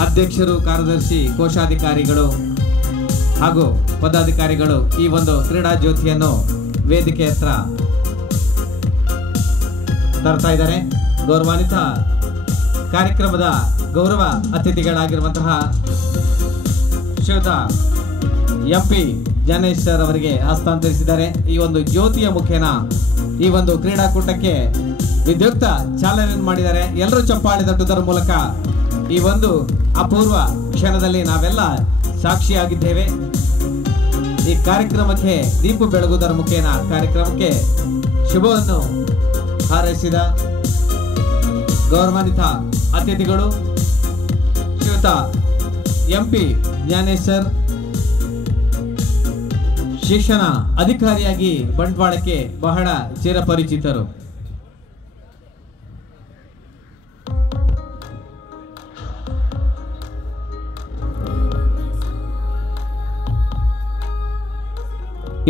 ಅಧ್ಯಕ್ಷರು, ಕಾರ್ಯದರ್ಶಿ, ಕೋಶಾಧಿಕಾರಿಗಳು ಹಾಗೂ ಪದಾಧಿಕಾರಿಗಳು ಈ ಒಂದು ಕ್ರೀಡಾ ಜ್ಯೋತಿಯನ್ನು ವೇದಿಕೆ ಹತ್ರ ತರ್ತಾ ಇದ್ದಾರೆ. ಗೌರವಾನ್ವಿತ ಕಾರ್ಯಕ್ರಮದ ಗೌರವ ಅತಿಥಿಗಳಾಗಿರುವಂತಹ ಶ್ರೀಯುತ MP ಜ್ಞಾನೇಶ್ ಸರ್ ಅವರಿಗೆ ಹಸ್ತಾಂತರಿಸಿದ್ದಾರೆ. ಈ ಒಂದು ಜ್ಯೋತಿಯ ಮುಖೇನ ಈ ಒಂದು ಕ್ರೀಡಾಕೂಟಕ್ಕೆ ವಿದ್ಯುಕ್ತ ಚಾಲನೆ ಮಾಡಿದ್ದಾರೆ. ಎಲ್ಲರೂ ಚಪ್ಪಾಳೆ ತಟ್ಟುವುದರ ಮೂಲಕ ಈ ಒಂದು ಅಪೂರ್ವ ಕ್ಷಣದಲ್ಲಿ ನಾವೆಲ್ಲ ಸಾಕ್ಷಿಯಾಗಿದ್ದೇವೆ. ಈ ಕಾರ್ಯಕ್ರಮಕ್ಕೆ ದೀಪ ಬೆಳಗುವುದರ ಮುಖೇನ ಕಾರ್ಯಕ್ರಮಕ್ಕೆ ಶುಭವನ್ನು ಹಾರೈಸಿದ ಗೌರವಾನ್ವಿತ ಅತಿಥಿಗಳು ಶ್ರೀಯುತ MP ಜ್ಞಾನೇಶ್ ಸರ್, ಶಿಕ್ಷಣ ಅಧಿಕಾರಿಯಾಗಿ ಬಂಟ್ವಾಳಕ್ಕೆ ಬಹಳ ಚಿರಪರಿಚಿತರು.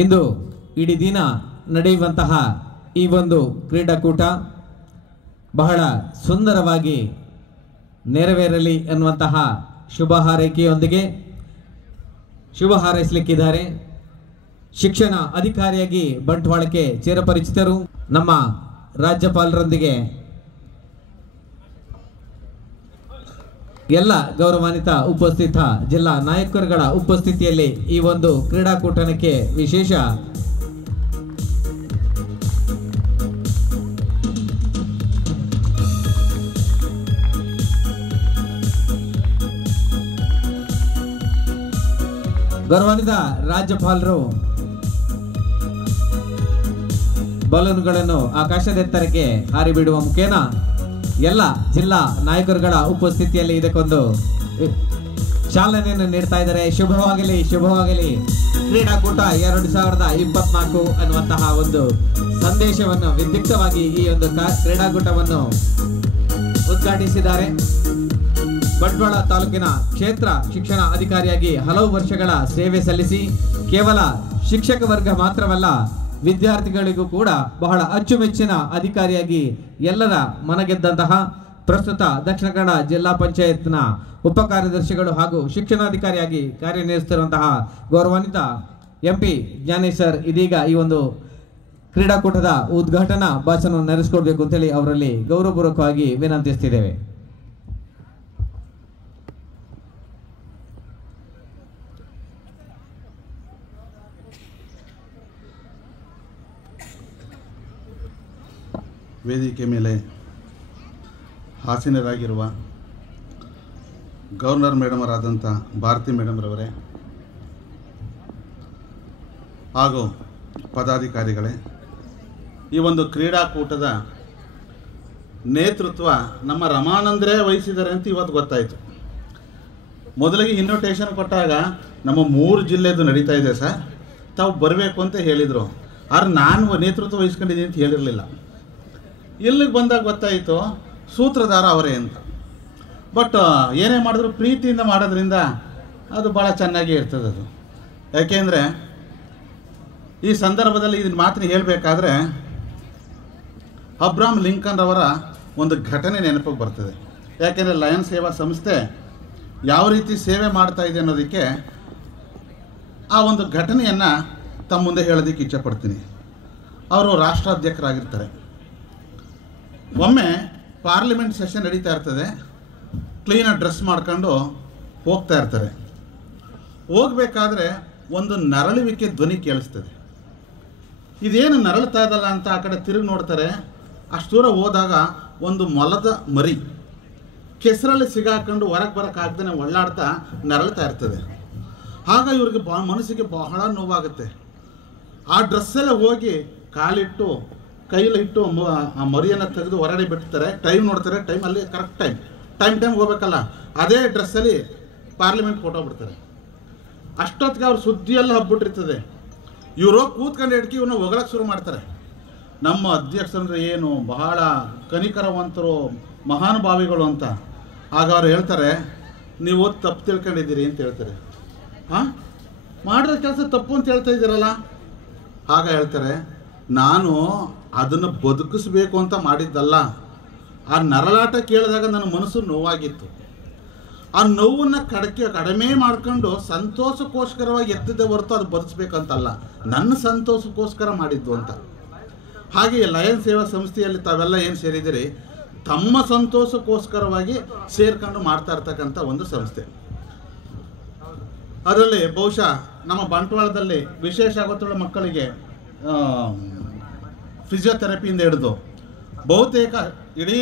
ಇಂದು ಇಡೀ ದಿನ ನಡೆಯುವಂತಹ ಈ ಒಂದು ಕ್ರೀಡಾಕೂಟ ಬಹಳ ಸುಂದರವಾಗಿ ನೆರವೇರಲಿ ಎನ್ನುವಂತಹ ಶುಭ ಹಾರೈಕೆಯೊಂದಿಗೆ ಶುಭ ಹಾರೈಸಲಿಕ್ಕಿದ್ದಾರೆ. ಶಿಕ್ಷಣ ಅಧಿಕಾರಿಯಾಗಿ ಬಂಟ್ವಾಳಕ್ಕೆ ಚಿರಪರಿಚಿತರು, ನಮ್ಮ ರಾಜ್ಯಪಾಲರೊಂದಿಗೆ ಎಲ್ಲ ಗೌರವಾನ್ವಿತ ಉಪಸ್ಥಿತ ಜಿಲ್ಲಾ ನಾಯಕರುಗಳ ಉಪಸ್ಥಿತಿಯಲ್ಲಿ ಈ ಒಂದು ಕ್ರೀಡಾಕೂಟಕ್ಕೆ ವಿಶೇಷ ಗೌರವಾನ್ವಿತ ರಾಜ್ಯಪಾಲರು ಬಲೂನ್ಗಳನ್ನು ಆಕಾಶದೆತ್ತರಕ್ಕೆ ಹಾರಿ ಬಿಡುವ ಮುಖೇನ ಎಲ್ಲ ಜಿಲ್ಲಾ ನಾಯಕರುಗಳ ಉಪಸ್ಥಿತಿಯಲ್ಲಿ ಇದಕ್ಕೊಂದು ಚಾಲನೆಯನ್ನು ನೀಡ್ತಾ ಇದ್ದಾರೆ. ಶುಭವಾಗಲಿ, ಶುಭವಾಗಲಿ. ಕ್ರೀಡಾಕೂಟ 2024 ಅನ್ನುವಂತಹ ಒಂದು ಸಂದೇಶವನ್ನು ವಿದ್ಯುಕ್ತವಾಗಿ ಈ ಒಂದು ಕ್ರೀಡಾಕೂಟವನ್ನು ಉದ್ಘಾಟಿಸಿದ್ದಾರೆ. ಬಂಟ್ವಾಳ ತಾಲೂಕಿನ ಕ್ಷೇತ್ರ ಶಿಕ್ಷಣ ಅಧಿಕಾರಿಯಾಗಿ ಹಲವು ವರ್ಷಗಳ ಸೇವೆ ಸಲ್ಲಿಸಿ ಕೇವಲ ಶಿಕ್ಷಕ ವರ್ಗ ಮಾತ್ರವಲ್ಲ, ವಿದ್ಯಾರ್ಥಿಗಳಿಗೂ ಕೂಡ ಬಹಳ ಅಚ್ಚುಮೆಚ್ಚಿನ ಅಧಿಕಾರಿಯಾಗಿ ಎಲ್ಲರ ಮನಗೆದ್ದಂತಹ ಪ್ರಸ್ತುತ ದಕ್ಷಿಣ ಕನ್ನಡ ಜಿಲ್ಲಾ ಪಂಚಾಯತ್ನ ಉಪ ಕಾರ್ಯದರ್ಶಿಗಳು ಹಾಗೂ ಶಿಕ್ಷಣಾಧಿಕಾರಿಯಾಗಿ ಕಾರ್ಯನಿರ್ವಹಿಸುತ್ತಿರುವಂತಹ ಗೌರವಾನ್ವಿತ MP ಜ್ಞಾನೇಶ್ ಸರ್ ಇದೀಗ ಈ ಒಂದು ಕ್ರೀಡಾಕೂಟದ ಉದ್ಘಾಟನಾ ಭಾಷಣ ನಡೆಸಿಕೊಡ್ಬೇಕು ಅಂತೇಳಿ ಅವರಲ್ಲಿ ಗೌರವಪೂರ್ವಕವಾಗಿ ವಿನಂತಿಸ್ತಿದ್ದೇವೆ. ವೇದಿಕೆ ಮೇಲೆ ಆಸೀನರಾಗಿರುವ ಗವರ್ನರ್ ಮೇಡಮರಾದಂಥ ಭಾರತಿ ಮೇಡಮ್ರವರೇ ಹಾಗೂ ಪದಾಧಿಕಾರಿಗಳೇ, ಈ ಒಂದು ಕ್ರೀಡಾಕೂಟದ ನೇತೃತ್ವ ನಮ್ಮ ರಮಾನಂದರೇ ವಹಿಸಿದ್ದಾರೆ ಅಂತ ಇವತ್ತು ಗೊತ್ತಾಯಿತು. ಮೊದಲಿಗೆ ಇನ್ವಿಟೇಷನ್ ಕೊಟ್ಟಾಗ ನಮ್ಮ 3 ಜಿಲ್ಲೆದು ನಡೀತಾ ಇದೆ ಸರ್, ತಾವು ಬರಬೇಕು ಅಂತ ಹೇಳಿದರು. ಆದ್ರೆ ನಾನು ನೇತೃತ್ವ ವಹಿಸ್ಕೊಂಡಿದ್ದೀನಿ ಅಂತ ಹೇಳಿರಲಿಲ್ಲ. ಇಲ್ಲಿಗೆ ಬಂದಾಗ ಗೊತ್ತಾಯಿತು ಸೂತ್ರಧಾರ ಅವರೇ ಅಂತ. ಬಟ್ ಏನೇ ಮಾಡಿದ್ರು ಪ್ರೀತಿಯಿಂದ ಮಾಡೋದ್ರಿಂದ ಅದು ಭಾಳ ಚೆನ್ನಾಗಿ ಇರ್ತದೆ ಅದು. ಯಾಕೆಂದರೆ ಈ ಸಂದರ್ಭದಲ್ಲಿ ಇದನ್ನ ಮಾತನ್ನ ಹೇಳಬೇಕಾದ್ರೆ ಅಬ್ರಾಮ್ ಲಿಂಕನ್ ಅವರ ಒಂದು ಘಟನೆ ನೆನಪಿಗೆ ಬರ್ತದೆ. ಯಾಕೆಂದರೆ ಲಯನ್ಸ್ ಸೇವಾ ಸಂಸ್ಥೆ ಯಾವ ರೀತಿ ಸೇವೆ ಮಾಡ್ತಾ ಇದೆ ಅನ್ನೋದಕ್ಕೆ ಆ ಒಂದು ಘಟನೆಯನ್ನು ತಮ್ಮ ಮುಂದೆ ಹೇಳೋದಕ್ಕೆ ಇಚ್ಛಪಡ್ತೀನಿ. ಅವರು ರಾಷ್ಟ್ರಾಧ್ಯಕ್ಷರಾಗಿರ್ತಾರೆ. ಒಮ್ಮೆ ಪಾರ್ಲಿಮೆಂಟ್ ಸೆಷನ್ ನಡೀತಾ ಇರ್ತದೆ. ಕ್ಲೀನಾಗಿ ಡ್ರೆಸ್ ಮಾಡ್ಕೊಂಡು ಹೋಗ್ತಾ ಇರ್ತಾರೆ. ಹೋಗಬೇಕಾದ್ರೆ ಒಂದು ನರಳುವಿಕೆ ಧ್ವನಿ ಕೇಳಿಸ್ತದೆ. ಇದೇನು ನರಳ್ತಾ ಇದಲ್ಲ ಅಂತ ಆ ಕಡೆ ತಿರುಗಿ ನೋಡ್ತಾರೆ. ಅಷ್ಟು ದೂರ ಹೋದಾಗ ಒಂದು ಮೊಲದ ಮರಿ ಕೆಸರಲ್ಲಿ ಸಿಗಾಕೊಂಡು ಹೊರಗೆ ಬರೋಕ್ಕಾಗ್ದೇ ಒಳ್ಳಾಡ್ತಾ ನರಳ್ತಾ ಇರ್ತದೆ. ಆಗ ಇವ್ರಿಗೆ ಮನಸ್ಸಿಗೆ ಬಹಳ ನೋವಾಗುತ್ತೆ. ಆ ಡ್ರೆಸ್ಸಲ್ಲೇ ಹೋಗಿ ಕಾಲಿಟ್ಟು ಕೈಲಿಟ್ಟು ಆ ಮರಿಯನ್ನು ತೆಗೆದು ಹೊರಗಡೆ ಬಿಡ್ತಾರೆ. ಟೈಮ್ ನೋಡ್ತಾರೆ. ಟೈಮಲ್ಲಿ ಕರೆಕ್ಟ್ ಟೈಮ್ ಹೋಗ್ಬೇಕಲ್ಲ, ಅದೇ ಡ್ರೆಸ್ಸಲ್ಲಿ ಪಾರ್ಲಿಮೆಂಟ್ ಹೊಟ್ಟೋಗ್ಬಿಡ್ತಾರೆ. ಅಷ್ಟೊತ್ತಿಗೆ ಅವ್ರ ಸುದ್ದಿಯೆಲ್ಲ ಹಬ್ಬಿಟ್ಟಿರ್ತದೆ. ಇವರು ಕೂತ್ಕೊಂಡು ಹಿಡ್ಕಿ ಇವ್ರನ್ನ ಹೊಗಳಕ್ಕೆ ಶುರು ಮಾಡ್ತಾರೆ. ನಮ್ಮ ಅಧ್ಯಕ್ಷರಂದ್ರೆ ಏನು ಬಹಳ ಕನಿಕರವಂತರು, ಮಹಾನುಭಾವಿಗಳು ಅಂತ. ಆಗ ಅವ್ರು ಹೇಳ್ತಾರೆ, ನೀವು ತಪ್ಪು ತಿಳ್ಕೊಂಡಿದ್ದೀರಿ ಅಂತ ಹೇಳ್ತಾರೆ. ಹಾಂ, ಮಾಡಿದ ಕೆಲಸ ತಪ್ಪು ಅಂತ ಹೇಳ್ತಾ ಇದ್ದೀರಲ್ಲ. ಆಗ ಹೇಳ್ತಾರೆ, ನಾನು ಅದನ್ನು ಬದುಕಿಸ್ಬೇಕು ಅಂತ ಮಾಡಿದ್ದಲ್ಲ. ಆ ನರಳಾಟ ಕೇಳಿದಾಗ ನನ್ನ ಮನಸ್ಸು ನೋವಾಗಿತ್ತು. ಆ ನೋವನ್ನು ಕಡಿಮೆ ಮಾಡ್ಕೊಂಡು ಸಂತೋಷಕ್ಕೋಸ್ಕರವಾಗಿ ಎತ್ತಿದ್ದೆ ಹೊರತು ಅದು ಬದುಕಿಸ್ಬೇಕಂತಲ್ಲ, ನನ್ನ ಸಂತೋಷಕ್ಕೋಸ್ಕರ ಮಾಡಿದ್ದು ಅಂತ. ಹಾಗೆ ಲಯನ್ ಸೇವಾ ಸಂಸ್ಥೆಯಲ್ಲಿ ತಾವೆಲ್ಲ ಏನು ಸೇರಿದಿರಿ, ತಮ್ಮ ಸಂತೋಷಕ್ಕೋಸ್ಕರವಾಗಿ ಸೇರ್ಕೊಂಡು ಮಾಡ್ತಾ ಇರ್ತಕ್ಕಂಥ ಒಂದು ಸಂಸ್ಥೆ. ಅದರಲ್ಲಿ ಬಹುಶಃ ನಮ್ಮ ಬಂಟ್ವಾಳದಲ್ಲಿ ವಿಶೇಷ ಆಗುತ್ತುಳ್ಳ ಮಕ್ಕಳಿಗೆ ಫಿಸಿಯೋಥೆರಪಿಯಿಂದ ಹಿಡಿದು ಬಹುತೇಕ ಇಡೀ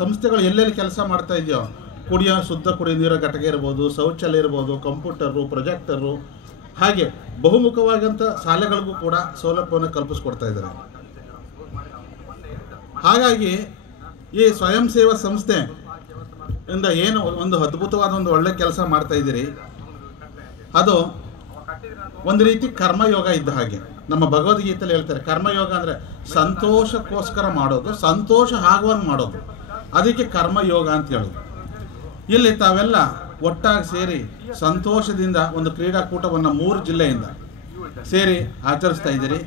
ಸಂಸ್ಥೆಗಳು ಎಲ್ಲೆಲ್ಲಿ ಕೆಲಸ ಮಾಡ್ತಾ ಇದೆಯೋ, ಶುದ್ಧ ಕುಡಿಯೋ ನೀರಿನ ಘಟಕ ಇರ್ಬೋದು, ಶೌಚಾಲಯ ಇರ್ಬೋದು, ಕಂಪ್ಯೂಟರು, ಪ್ರೊಜೆಕ್ಟರು, ಹಾಗೆ ಬಹುಮುಖವಾದಂಥ ಶಾಲೆಗಳಿಗೂ ಕೂಡ ಸೌಲಭ್ಯವನ್ನು ಕಲ್ಪಿಸ್ಕೊಡ್ತಾ ಇದ್ದಾರೆ. ಹಾಗಾಗಿ ಈ ಸ್ವಯಂ ಸೇವಾ ಸಂಸ್ಥೆ ಇಂದ ಏನು ಒಂದು ಅದ್ಭುತವಾದ ಒಂದು ಒಳ್ಳೆ ಕೆಲಸ ಮಾಡ್ತಾ ಇದ್ದೀರಿ, ಅದು ಒಂದು ರೀತಿ ಕರ್ಮಯೋಗ ಇದ್ದ ಹಾಗೆ. ನಮ್ಮ ಭಗವದ್ಗೀತೆಯಲ್ಲಿ ಹೇಳ್ತಾರೆ, ಕರ್ಮಯೋಗ ಅಂದರೆ ಸಂತೋಷಕ್ಕೋಸ್ಕರ ಮಾಡೋದು, ಸಂತೋಷ ಆಗುವಂಗೆ ಮಾಡೋದು, ಅದಕ್ಕೆ ಕರ್ಮಯೋಗ ಅಂತ ಹೇಳೋದು. ಇಲ್ಲಿ ತಾವೆಲ್ಲ ಒಟ್ಟಾಗಿ ಸೇರಿ ಸಂತೋಷದಿಂದ ಒಂದು ಕ್ರೀಡಾಕೂಟವನ್ನು 3 ಜಿಲ್ಲೆಯಿಂದ ಸೇರಿ ಆಚರಿಸ್ತಾ ಇದ್ದೀರಿ.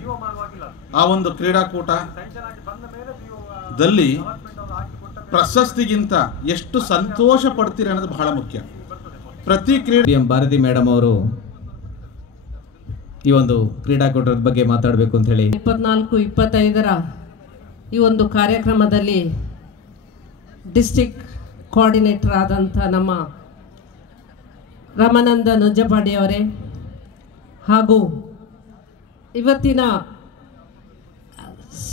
ಆ ಒಂದು ಕ್ರೀಡಾಕೂಟದಲ್ಲಿ ಪ್ರಶಸ್ತಿಗಿಂತ ಎಷ್ಟು ಸಂತೋಷ ಪಡ್ತೀರಿ ಅನ್ನೋದು ಬಹಳ ಮುಖ್ಯ. ಪ್ರತಿ ಭಾರತಿ ಮೇಡಮ್ ಅವರು ಈ ಒಂದು ಕ್ರೀಡಾಕೂಟದ ಬಗ್ಗೆ ಮಾತಾಡಬೇಕು ಅಂತ ಹೇಳಿ 24-25ರ ಈ ಒಂದು ಕಾರ್ಯಕ್ರಮದಲ್ಲಿ ಡಿಸ್ಟ್ರಿಕ್ಟ್ ಕೋಆರ್ಡಿನೇಟರ್ ಆದಂಥ ನಮ್ಮ ರಾಮಾನಂದ ನುಜ್ಜಪಾಡಿಯವರೇ ಹಾಗೂ ಇವತ್ತಿನ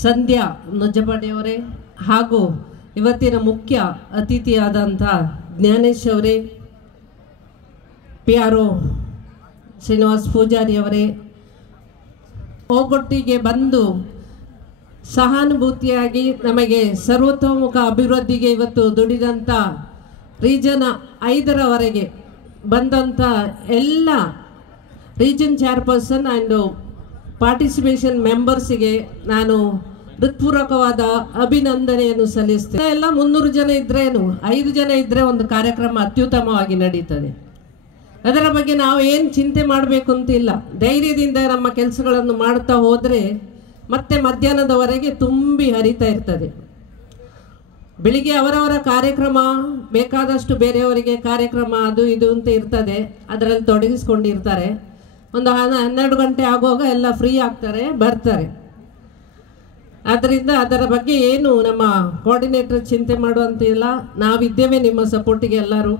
ಸಂಧ್ಯಾ ನುಜ್ಜಪಾಡಿಯವರೇ ಹಾಗೂ ಇವತ್ತಿನ ಮುಖ್ಯ ಅತಿಥಿಯಾದಂಥ ಜ್ಞಾನೇಶ್ ಅವರೇ, PRO ಶ್ರೀನಿವಾಸ್ ಪೂಜಾರಿ ಅವರೇ, ಒಗ್ಗಟ್ಟಿಗೆ ಬಂದು ಸಹಾನುಭೂತಿಯಾಗಿ ನಮಗೆ ಸರ್ವತೋಮುಖ ಅಭಿವೃದ್ಧಿಗೆ ಇವತ್ತು ದುಡಿದಂಥ ರೀಜನ್ 5ರವರೆಗೆ ಬಂದಂಥ ಎಲ್ಲ ರೀಜನ್ ಚೇರ್ಪರ್ಸನ್ ಆ್ಯಂಡ್ ಪಾರ್ಟಿಸಿಪೇಷನ್ ಮೆಂಬರ್ಸಿಗೆ ನಾನು ಹೃತ್ಪೂರ್ವಕವಾದ ಅಭಿನಂದನೆಯನ್ನು ಸಲ್ಲಿಸ್ತೇನೆ. ಎಲ್ಲ 300 ಜನ ಇದ್ರೇನು 5 ಜನ ಇದ್ದರೆ ಒಂದು ಕಾರ್ಯಕ್ರಮ ಅತ್ಯುತ್ತಮವಾಗಿ ನಡೀತದೆ. ಅದರ ಬಗ್ಗೆ ನಾವು ಏನು ಚಿಂತೆ ಮಾಡಬೇಕು ಅಂತಿಲ್ಲ. ಧೈರ್ಯದಿಂದ ನಮ್ಮ ಕೆಲಸಗಳನ್ನು ಮಾಡ್ತಾ ಹೋದರೆ ಮತ್ತೆ ಮಧ್ಯಾಹ್ನದವರೆಗೆ ತುಂಬಿ ಹರಿತಾ ಇರ್ತದೆ. ಬೆಳಿಗ್ಗೆ ಅವರವರ ಕಾರ್ಯಕ್ರಮ, ಬೇಕಾದಷ್ಟು ಬೇರೆಯವರಿಗೆ ಕಾರ್ಯಕ್ರಮ ಅದು ಇದು ಅಂತ ಇರ್ತದೆ, ಅದರಲ್ಲಿ ತೊಡಗಿಸ್ಕೊಂಡಿರ್ತಾರೆ. ಒಂದು 12 ಗಂಟೆ ಆಗುವಾಗ ಎಲ್ಲ ಫ್ರೀ ಆಗ್ತಾರೆ, ಬರ್ತಾರೆ. ಆದ್ದರಿಂದ ಅದರ ಬಗ್ಗೆ ಏನು ನಮ್ಮ ಕೋಆರ್ಡಿನೇಟರ್ ಚಿಂತೆ ಮಾಡುವಂತಿಲ್ಲ. ನಾವಿದ್ದೇವೆ ನಿಮ್ಮ ಸಪೋರ್ಟಿಗೆ ಎಲ್ಲರೂ.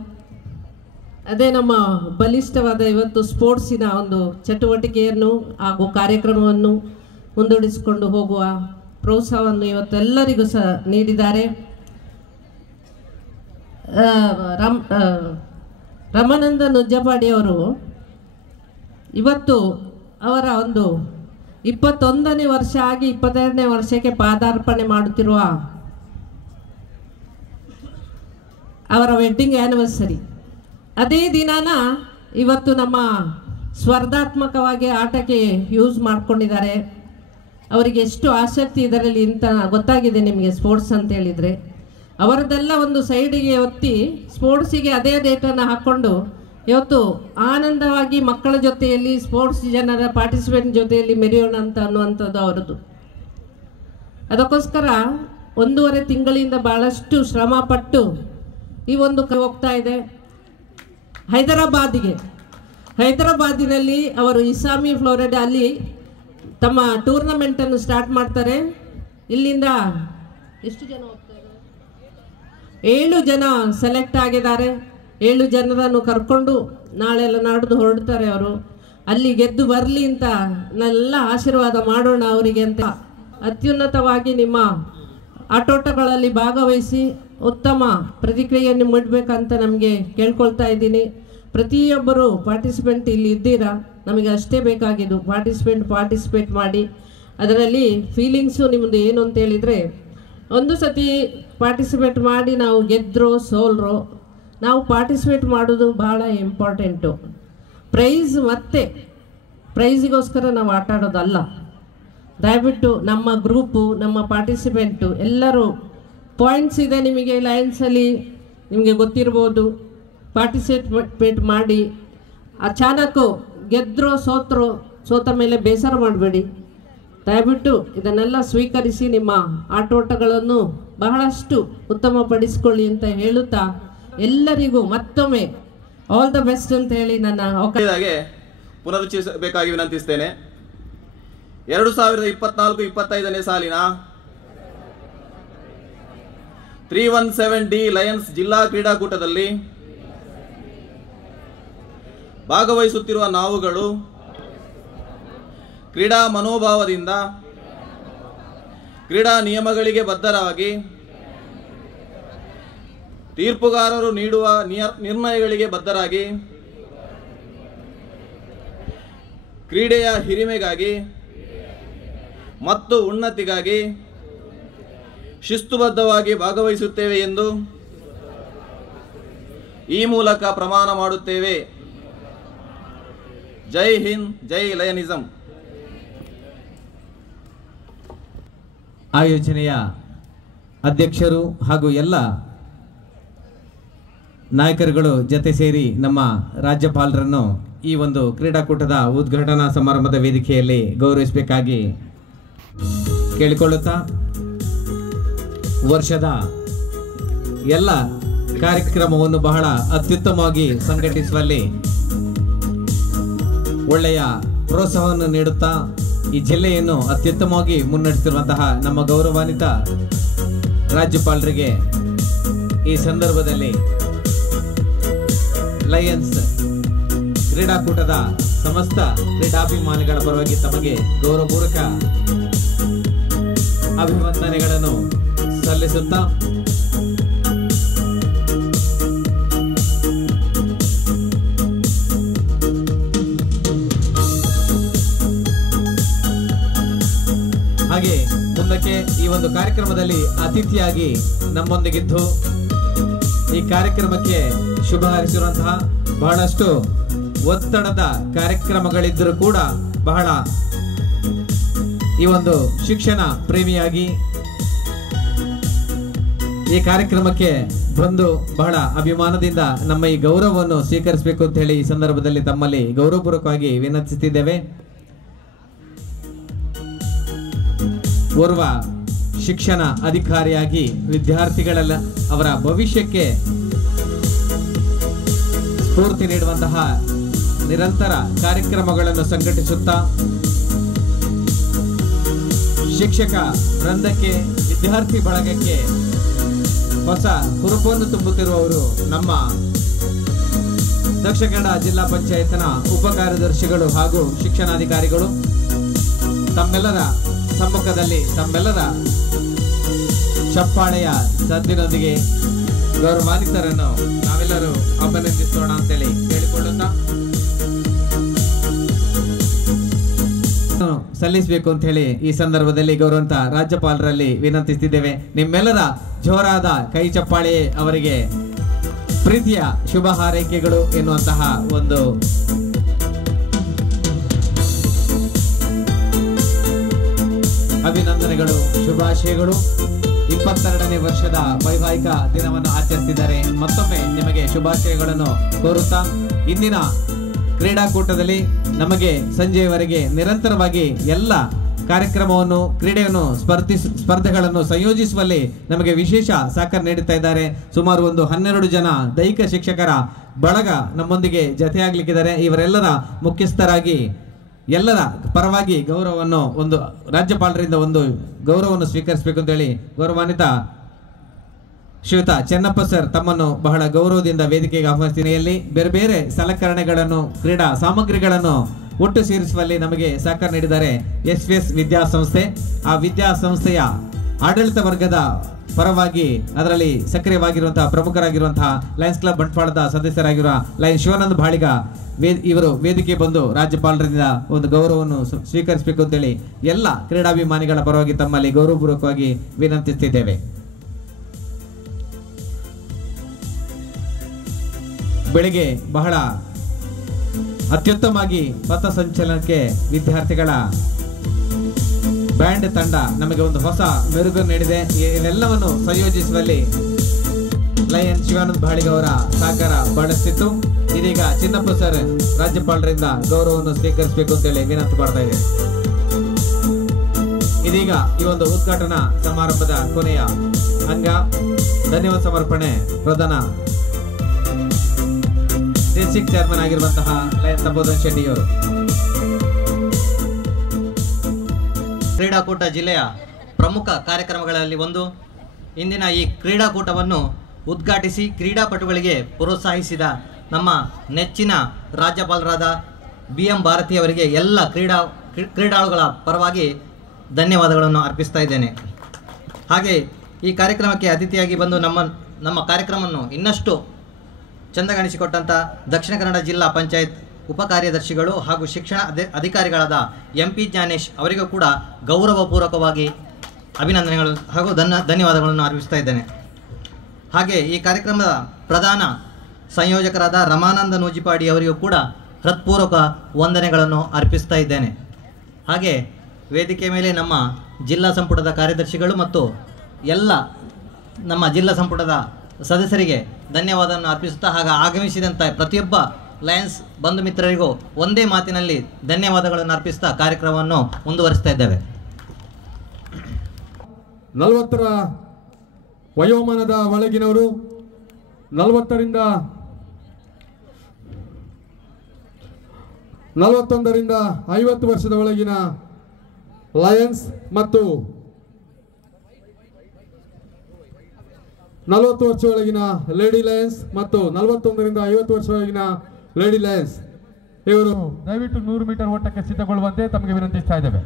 ಅದೇ ನಮ್ಮ ಬಲಿಷ್ಠವಾದ ಇವತ್ತು ಸ್ಪೋರ್ಟ್ಸಿನ ಒಂದು ಚಟುವಟಿಕೆಯನ್ನು ಹಾಗೂ ಕಾರ್ಯಕ್ರಮವನ್ನು ಮುಂದೂಡಿಸಿಕೊಂಡು ಹೋಗುವ ಪ್ರೋತ್ಸಾಹವನ್ನು ಇವತ್ತೆಲ್ಲರಿಗೂ ಸಹ ನೀಡಿದ್ದಾರೆ. ರಾಮಾನಂದ ನುಜ್ಜಪಾಡಿಯವರು ಇವತ್ತು ಅವರ ಒಂದು 21ನೇ ವರ್ಷ ಆಗಿ 22ನೇ ವರ್ಷಕ್ಕೆ ಪಾದಾರ್ಪಣೆ ಮಾಡುತ್ತಿರುವ ಅವರ ವೆಡ್ಡಿಂಗ್ ಆ್ಯನಿವರ್ಸರಿ ಅದೇ ದಿನಾನ ಇವತ್ತು ನಮ್ಮ ಸ್ಪರ್ಧಾತ್ಮಕವಾಗಿ ಆಟಕ್ಕೆ ಯೂಸ್ ಮಾಡ್ಕೊಂಡಿದ್ದಾರೆ. ಅವರಿಗೆ ಎಷ್ಟು ಆಸಕ್ತಿ ಇದರಲ್ಲಿ ಅಂತ ಗೊತ್ತಾಗಿದೆ ನಿಮಗೆ ಸ್ಪೋರ್ಟ್ಸ್ ಅಂತ ಹೇಳಿದರೆ. ಅವರದೆಲ್ಲ ಒಂದು ಸೈಡಿಗೆ ಒತ್ತಿ ಸ್ಪೋರ್ಟ್ಸಿಗೆ ಅದೇ ಡೇಟನ್ನು ಹಾಕ್ಕೊಂಡು ಇವತ್ತು ಆನಂದವಾಗಿ ಮಕ್ಕಳ ಜೊತೆಯಲ್ಲಿ ಸ್ಪೋರ್ಟ್ಸ್ ಜನರ ಪಾರ್ಟಿಸಿಪೇಟ್ ಜೊತೆಯಲ್ಲಿ ಮೆರೆಯೋಣ ಅಂತ ಅನ್ನುವಂಥದ್ದು ಅವರದ್ದು. ಅದಕ್ಕೋಸ್ಕರ 1.5 ತಿಂಗಳಿಂದ ಭಾಳಷ್ಟು ಶ್ರಮ ಪಟ್ಟು ಈ ಒಂದು ಹೋಗ್ತಾ ಇದೆ ಹೈದರಾಬಾದಿನಲ್ಲಿ ಅವರು ಇಸಾಮಿ ಫ್ಲೋರಿಡಾ ಅಲ್ಲಿ ತಮ್ಮ ಟೂರ್ನಮೆಂಟನ್ನು ಸ್ಟಾರ್ಟ್ ಮಾಡ್ತಾರೆ. ಇಲ್ಲಿಂದ ಎಷ್ಟು ಜನ ಹೋಗ್ತಾರೆ? 7 ಜನ ಸೆಲೆಕ್ಟ್ ಆಗಿದ್ದಾರೆ. 7 ಜನರನ್ನು ಕರ್ಕೊಂಡು ನಾಳೆಲ್ಲ ನಾಡ್ದು ಹೊರಡ್ತಾರೆ. ಅವರು ಅಲ್ಲಿ ಗೆದ್ದು ಬರಲಿ ಅಂತ ನಾವೆಲ್ಲ ಆಶೀರ್ವಾದ ಮಾಡೋಣ ಅವರಿಗೆ ಅಂತ. ಅತ್ಯುನ್ನತವಾಗಿ ನಿಮ್ಮ ಆಟೋಟಗಳಲ್ಲಿ ಭಾಗವಹಿಸಿ ಉತ್ತಮ ಪ್ರತಿಕ್ರಿಯೆಯನ್ನು ನೀಡಬೇಕಂತ ನಮಗೆ ಕೇಳ್ಕೊಳ್ತಾ ಇದ್ದೀನಿ. ಪ್ರತಿಯೊಬ್ಬರು ಪಾರ್ಟಿಸಿಪೆಂಟ್ ಇಲ್ಲಿ ಇದ್ದೀರಾ, ನಮಗೆ ಅಷ್ಟೇ ಬೇಕಾಗಿದ್ದು ಪಾರ್ಟಿಸಿಪೇಟ್ ಮಾಡಿ. ಅದರಲ್ಲಿ ಫೀಲಿಂಗ್ಸು ನಿಮ್ಮದು ಏನು ಅಂತ ಹೇಳಿದರೆ, ಒಂದು ಸತಿ ಪಾರ್ಟಿಸಿಪೇಟ್ ಮಾಡಿ ನಾವು ಗೆದ್ರೋ ಸೋಲ್ರೋ ನಾವು ಪಾರ್ಟಿಸಿಪೇಟ್ ಮಾಡೋದು ಭಾಳ ಇಂಪಾರ್ಟೆಂಟು. ಪ್ರೈಸಿಗೋಸ್ಕರ ನಾವು ಆಟ ಆಡೋದಲ್ಲ. ದಯವಿಟ್ಟು ನಮ್ಮ ಗ್ರೂಪು, ನಮ್ಮ ಪಾರ್ಟಿಸಿಪೆಂಟು ಎಲ್ಲರೂ ಪಾಯಿಂಟ್ಸ್ ಇದೆ ನಿಮಗೆ ಲಯನ್ಸಲ್ಲಿ, ನಿಮಗೆ ಗೊತ್ತಿರ್ಬೋದು. ಪಾರ್ಟಿಸಿಪೇಟ್ ಮಾಡಿ. ಅಚಾನಕ್ಕು ಗೆದ್ರೋ ಸೋತ ಮೇಲೆ ಬೇಸರ ಮಾಡಬೇಡಿ. ದಯವಿಟ್ಟು ಇದನ್ನೆಲ್ಲ ಸ್ವೀಕರಿಸಿ ನಿಮ್ಮ ಆಟೋಟಗಳನ್ನು ಬಹಳಷ್ಟು ಉತ್ತಮಪಡಿಸಿಕೊಳ್ಳಿ ಅಂತ ಹೇಳುತ್ತಾ ಎಲ್ಲರಿಗೂ ಮತ್ತೊಮ್ಮೆ ಆಲ್ ದ ಬೆಸ್ಟ್ ಅಂತ ಹೇಳಿ ನನ್ನ ಪುನರುಚ್ಚರಿಸಬೇಕಾಗಿ ವಿನಂತಿಸ್ತೇನೆ. 2024-25ನೇ ಸಾಲಿನ 317D ಲಯನ್ಸ್ ಜಿಲ್ಲಾ ಕ್ರೀಡಾಕೂಟದಲ್ಲಿ ಭಾಗವಹಿಸುತ್ತಿರುವ ನಾವುಗಳು ಕ್ರೀಡಾ ಮನೋಭಾವದಿಂದ ಕ್ರೀಡಾ ನಿಯಮಗಳಿಗೆ ಬದ್ಧರಾಗಿ ತೀರ್ಪುಗಾರರು ನೀಡುವ ನಿರ್ಣಯಗಳಿಗೆ ಬದ್ಧರಾಗಿ ಕ್ರೀಡೆಯ ಹಿರಿಮೆಗಾಗಿ ಮತ್ತು ಉನ್ನತಿಗಾಗಿ ಶಿಸ್ತುಬದ್ಧವಾಗಿ ಭಾಗವಹಿಸುತ್ತೇವೆ ಎಂದು ಈ ಮೂಲಕ ಪ್ರಮಾಣ ಮಾಡುತ್ತೇವೆ. ಜೈ ಹಿಂದ್, ಜೈ ಲಯನಿಸಂ. ಆಯೋಜನೆಯ ಅಧ್ಯಕ್ಷರು ಹಾಗೂ ಎಲ್ಲ ನಾಯಕರುಗಳು ಜೊತೆ ಸೇರಿ ನಮ್ಮ ರಾಜ್ಯಪಾಲರನ್ನು ಈ ಒಂದು ಕ್ರೀಡಾಕೂಟದ ಉದ್ಘಾಟನಾ ಸಮಾರಂಭದ ವೇದಿಕೆಯಲ್ಲಿ ಗೌರವಿಸಬೇಕಾಗಿ ಕೇಳಿಕೊಳ್ಳುತ್ತಾ, ವರ್ಷದ ಎಲ್ಲ ಕಾರ್ಯಕ್ರಮವನ್ನು ಬಹಳ ಅತ್ಯುತ್ತಮವಾಗಿ ಸಂಘಟಿಸುವಲ್ಲಿ ಒಳ್ಳೆಯ ಪ್ರೋತ್ಸಾಹವನ್ನು ನೀಡುತ್ತಾ ಈ ಜಿಲ್ಲೆಯನ್ನು ಅತ್ಯುತ್ತಮವಾಗಿ ಮುನ್ನಡೆಸಿರುವಂತಹ ನಮ್ಮ ಗೌರವಾನ್ವಿತ ರಾಜ್ಯಪಾಲರಿಗೆ ಈ ಸಂದರ್ಭದಲ್ಲಿ ಲಯನ್ಸ್ ಕ್ರೀಡಾಕೂಟದ ಸಮಸ್ತ ಕ್ರೀಡಾಭಿಮಾನಿಗಳ ಪರವಾಗಿ ತಮಗೆ ಗೌರವಪೂರ್ವಕ ಅಭಿವಂದನೆಗಳನ್ನು ಸಲ್ಲಿಸುತ್ತಾ ಹಾಗೆ ಮುಂದಕ್ಕೆ ಈ ಒಂದು ಕಾರ್ಯಕ್ರಮದಲ್ಲಿ ಅತಿಥಿಯಾಗಿ ನಮ್ಮೊಂದಿಗಿದ್ದು ಈ ಕಾರ್ಯಕ್ರಮಕ್ಕೆ ಶುಭ ಹಾರೈಸಿರುವಂತಹ ಬಹಳಷ್ಟು ಒತ್ತಡದ ಕಾರ್ಯಕ್ರಮಗಳಿದ್ದರೂ ಕೂಡ ಬಹಳ ಈ ಒಂದು ಶಿಕ್ಷಣ ಪ್ರೇಮಿಯಾಗಿ ಈ ಕಾರ್ಯಕ್ರಮಕ್ಕೆ ಬಂದು ಬಹಳ ಅಭಿಮಾನದಿಂದ ನಮ್ಮ ಈ ಗೌರವವನ್ನು ಸ್ವೀಕರಿಸಬೇಕು ಅಂತ ಹೇಳಿ ಈ ಸಂದರ್ಭದಲ್ಲಿ ತಮ್ಮಲ್ಲಿ ಗೌರವಪೂರ್ವಕವಾಗಿ ವಿನಂತಿಸುತ್ತಿದ್ದೇವೆ. ಓರ್ವ ಶಿಕ್ಷಣ ಅಧಿಕಾರಿಯಾಗಿ ವಿದ್ಯಾರ್ಥಿಗಳೆಲ್ಲ ಅವರ ಭವಿಷ್ಯಕ್ಕೆ ಸ್ಫೂರ್ತಿ ನೀಡುವಂತಹ ನಿರಂತರ ಕಾರ್ಯಕ್ರಮಗಳನ್ನು ಸಂಘಟಿಸುತ್ತಾ ಶಿಕ್ಷಕ ವೃಂದಕ್ಕೆ, ವಿದ್ಯಾರ್ಥಿ ಬಳಗಕ್ಕೆ ಹೊಸ ಹುರುಪನ್ನು ತುಂಬುತ್ತಿರುವವರು ನಮ್ಮ ದಕ್ಷಿಣ ಕನ್ನಡ ಜಿಲ್ಲಾ ಪಂಚಾಯತ್ನ ಉಪ ಕಾರ್ಯದರ್ಶಿಗಳು ಹಾಗೂ ಶಿಕ್ಷಣಾಧಿಕಾರಿಗಳು. ತಮ್ಮೆಲ್ಲರ ಸಮ್ಮುಖದಲ್ಲಿ ತಮ್ಮೆಲ್ಲರ ಚಪ್ಪಾಳೆಯ ಸದ್ದಿನೊಂದಿಗೆ ಗೌರವಾನ್ವಿತರನ್ನು ನಾವೆಲ್ಲರೂ ಅಭಿನಂದಿಸೋಣ ಅಂತೇಳಿ ಕೇಳಿಕೊಳ್ಳುತ್ತಾ ಸಲ್ಲಿಸಬೇಕು ಅಂತ ಹೇಳಿ ಈ ಸಂದರ್ಭದಲ್ಲಿ ಗೌರವಂತ ರಾಜ್ಯಪಾಲರಲ್ಲಿ ವಿನಂತಿಸುತ್ತಿದ್ದೇವೆ. ನಿಮ್ಮೆಲ್ಲರ ಜೋರಾದ ಕೈ ಚಪ್ಪಾಳೆ ಅವರಿಗೆ ಪ್ರೀತಿಯ ಶುಭ ಹಾರೈಕೆಗಳು ಎನ್ನುವಂತಹ ಒಂದು ಅಭಿನಂದನೆಗಳು, ಶುಭಾಶಯಗಳು. 22ನೇ ವರ್ಷದ ವೈವಾಹಿಕ ದಿನವನ್ನು ಆಚರಿಸಿದ್ದಾರೆ. ಮತ್ತೊಮ್ಮೆ ನಿಮಗೆ ಶುಭಾಶಯಗಳನ್ನು ಕೋರುತ್ತಾ ಇಂದಿನ ಕ್ರೀಡಾಕೂಟದಲ್ಲಿ ನಮಗೆ ಸಂಜೆಯವರೆಗೆ ನಿರಂತರವಾಗಿ ಎಲ್ಲ ಕಾರ್ಯಕ್ರಮವನ್ನು ಕ್ರೀಡೆಯನ್ನು ಸ್ಪರ್ಧೆಗಳನ್ನು ಸಂಯೋಜಿಸುವಲ್ಲಿ ನಮಗೆ ವಿಶೇಷ ಸಹಕಾರ ನೀಡುತ್ತಾ ಇದ್ದಾರೆ. ಸುಮಾರು ಒಂದು 12 ಜನ ದೈಹಿಕ ಶಿಕ್ಷಕರ ಬಳಗ ನಮ್ಮೊಂದಿಗೆ ಜತೆಯಾಗಲಿಕ್ಕಿದ್ದಾರೆ. ಇವರೆಲ್ಲರ ಮುಖ್ಯಸ್ಥರಾಗಿ ಎಲ್ಲರ ಪರವಾಗಿ ಗೌರವವನ್ನು ಒಂದು ರಾಜ್ಯಪಾಲರಿಂದ ಒಂದು ಗೌರವವನ್ನು ಸ್ವೀಕರಿಸಬೇಕು ಅಂತ ಹೇಳಿ ಗೌರವಾನ್ವಿತ ಶ್ರೀಯುತ ಚೆನ್ನಪ್ಪ ಸರ್ ತಮ್ಮನ್ನು ಬಹಳ ಗೌರವದಿಂದ ವೇದಿಕೆಗೆ ಆಹ್ವಾನಿಸಿದಲ್ಲಿ ಬೇರೆ ಬೇರೆ ಸಲಕರಣೆಗಳನ್ನು ಕ್ರೀಡಾ ಸಾಮಗ್ರಿಗಳನ್ನು ಒಟ್ಟು ಸೇರಿಸುವಲ್ಲಿ ನಮಗೆ ಸಹಕಾರ ನೀಡಿದ್ದಾರೆ ಎಸ್ ವಿದ್ಯಾಸಂಸ್ಥೆ. ಆ ವಿದ್ಯಾಸಂಸ್ಥೆಯ ಆಡಳಿತ ವರ್ಗದ ಪರವಾಗಿ ಅದರಲ್ಲಿ ಸಕ್ರಿಯವಾಗಿರುವಂತಹ ಪ್ರಮುಖರಾಗಿರುವಂತಹ ಲಯನ್ಸ್ ಕ್ಲಬ್ ಬಂಟ್ವಾಳದ ಸದಸ್ಯರಾಗಿರುವ ಲಯನ್ ಶಿವಾನಂದ ಬಾಳಿಗ ಇವರು ವೇದಿಕೆ ಬಂದು ರಾಜ್ಯಪಾಲರಿಂದ ಒಂದು ಗೌರವವನ್ನು ಸ್ವೀಕರಿಸಬೇಕು ಅಂತೇಳಿ ಎಲ್ಲ ಕ್ರೀಡಾಭಿಮಾನಿಗಳ ಪರವಾಗಿ ತಮ್ಮಲ್ಲಿ ಗೌರವಪೂರ್ವಕವಾಗಿ ವಿನಂತಿಸುತ್ತಿದ್ದೇವೆ. ಬೆಳಿಗ್ಗೆ ಬಹಳ ಅತ್ಯುತ್ತಮವಾಗಿ ಪಥಸಂಚಲನಕ್ಕೆ ವಿದ್ಯಾರ್ಥಿಗಳ ಬ್ಯಾಂಡ್ ತಂಡ ನಮಗೆ ಒಂದು ಹೊಸ ಮೆರುಗು ನೀಡಿದೆ. ಇವೆಲ್ಲವನ್ನು ಸಂಯೋಜಿಸುವಲ್ಲಿ ಲಯನ್ ಶಿವಾನಂದ ಬಾಳಿಗ ಅವರ ಸಹಕಾರ ಬಹಳಷ್ಟಿತ್ತು. ಇದೀಗ ಚಿನ್ನಪ್ಪ ಸರ್ ರಾಜ್ಯಪಾಲರಿಂದ ಗೌರವವನ್ನು ಸ್ವೀಕರಿಸಬೇಕು ಅಂತೇಳಿ ವಿನಂತಿ ಮಾಡ್ತಾ ಇದೆ. ಇದೀಗ ಈ ಒಂದು ಉದ್ಘಾಟನಾ ಸಮಾರಂಭದ ಕೊನೆಯ ಅಂಗ ಧನ್ಯವಾದ ಸಮರ್ಪಣೆ ಪ್ರಧಾನ ಡಿಸ್ಟ್ರಿಕ್ಟ್ ಚೇರ್ಮನ್ ಆಗಿರುವಂತಹ ಲಯನ್ ಸಂಬೋಧನ್ ಶೆಟ್ಟಿ ಅವರು. ಕ್ರೀಡಾಕೂಟ ಜಿಲ್ಲೆಯ ಪ್ರಮುಖ ಕಾರ್ಯಕ್ರಮಗಳಲ್ಲಿ ಒಂದು. ಇಂದಿನ ಈ ಕ್ರೀಡಾಕೂಟವನ್ನು ಉದ್ಘಾಟಿಸಿ ಕ್ರೀಡಾಪಟುಗಳಿಗೆ ಪ್ರೋತ್ಸಾಹಿಸಿದ ನಮ್ಮ ನೆಚ್ಚಿನ ರಾಜ್ಯಪಾಲರಾದ BM ಭಾರತಿ ಅವರಿಗೆ ಎಲ್ಲ ಕ್ರೀಡಾಳುಗಳ ಪರವಾಗಿ ಧನ್ಯವಾದಗಳನ್ನು ಅರ್ಪಿಸ್ತಾ ಇದ್ದೇನೆ. ಹಾಗೆ ಈ ಕಾರ್ಯಕ್ರಮಕ್ಕೆ ಅತಿಥಿಯಾಗಿ ಬಂದು ನಮ್ಮ ಕಾರ್ಯಕ್ರಮವನ್ನು ಇನ್ನಷ್ಟು ಚಂದಗಾಣಿಸಿಕೊಟ್ಟಂಥ ದಕ್ಷಿಣ ಕನ್ನಡ ಜಿಲ್ಲಾ ಪಂಚಾಯತ್ ಉಪಕಾರ್ಯದರ್ಶಿಗಳು ಹಾಗೂ ಶಿಕ್ಷಣ ಅಧಿಕಾರಿಗಳಾದ MP ಜ್ಞಾನೇಶ್ ಅವರಿಗೂ ಕೂಡ ಗೌರವಪೂರ್ವಕವಾಗಿ ಅಭಿನಂದನೆಗಳು ಹಾಗೂ ಧನ್ಯವಾದಗಳನ್ನು ಅರ್ಪಿಸ್ತಾ ಇದ್ದೇನೆ. ಹಾಗೆ ಈ ಕಾರ್ಯಕ್ರಮದ ಪ್ರಧಾನ ಸಂಯೋಜಕರಾದ ರಮಾನಂದ ನೂಜಿಪಾಡಿ ಅವರಿಗೂ ಕೂಡ ಹೃತ್ಪೂರ್ವಕ ವಂದನೆಗಳನ್ನು ಅರ್ಪಿಸ್ತಾ ಇದ್ದೇನೆ. ಹಾಗೆ ವೇದಿಕೆ ಮೇಲೆ ನಮ್ಮ ಜಿಲ್ಲಾ ಸಂಪುಟದ ಕಾರ್ಯದರ್ಶಿಗಳು ಮತ್ತು ಎಲ್ಲ ನಮ್ಮ ಜಿಲ್ಲಾ ಸಂಪುಟದ ಸದಸ್ಯರಿಗೆ ಧನ್ಯವಾದವನ್ನು ಅರ್ಪಿಸುತ್ತಾ ಆಗಮಿಸಿದಂಥ ಪ್ರತಿಯೊಬ್ಬ ಲಯನ್ಸ್ ಬಂಧು ಮಿತ್ರರಿಗೂ ಒಂದೇ ಮಾತಿನಲ್ಲಿ ಧನ್ಯವಾದಗಳನ್ನು ಅರ್ಪಿಸುತ್ತಾ ಕಾರ್ಯಕ್ರಮವನ್ನು ಮುಂದುವರಿಸ್ತಾ ಇದ್ದೇವೆ. 40ರ ವಯೋಮಾನದ ಒಳಗಿನವರು, 41ರಿಂದ 50 ವರ್ಷದ ಒಳಗಿನ ಲಯನ್ಸ್ ಮತ್ತು 40 ವರ್ಷ ಒಳಗಿನ ಲೇಡಿ ಲಯನ್ಸ್ ಮತ್ತು 41ರಿಂದ 50 ವರ್ಷ ಒಳಗಿನ ಲೇಡಿ ಲಯನ್ಸ್ ಇವರು ದಯವಿಟ್ಟು 100 ಮೀಟರ್ ಓಟಕ್ಕೆ ಸಿದ್ಧಗೊಳ್ಳುವಂತೆ ತಮಗೆ ವಿನಂತಿಸ್ತಾ ಇದ್ದೇವೆ.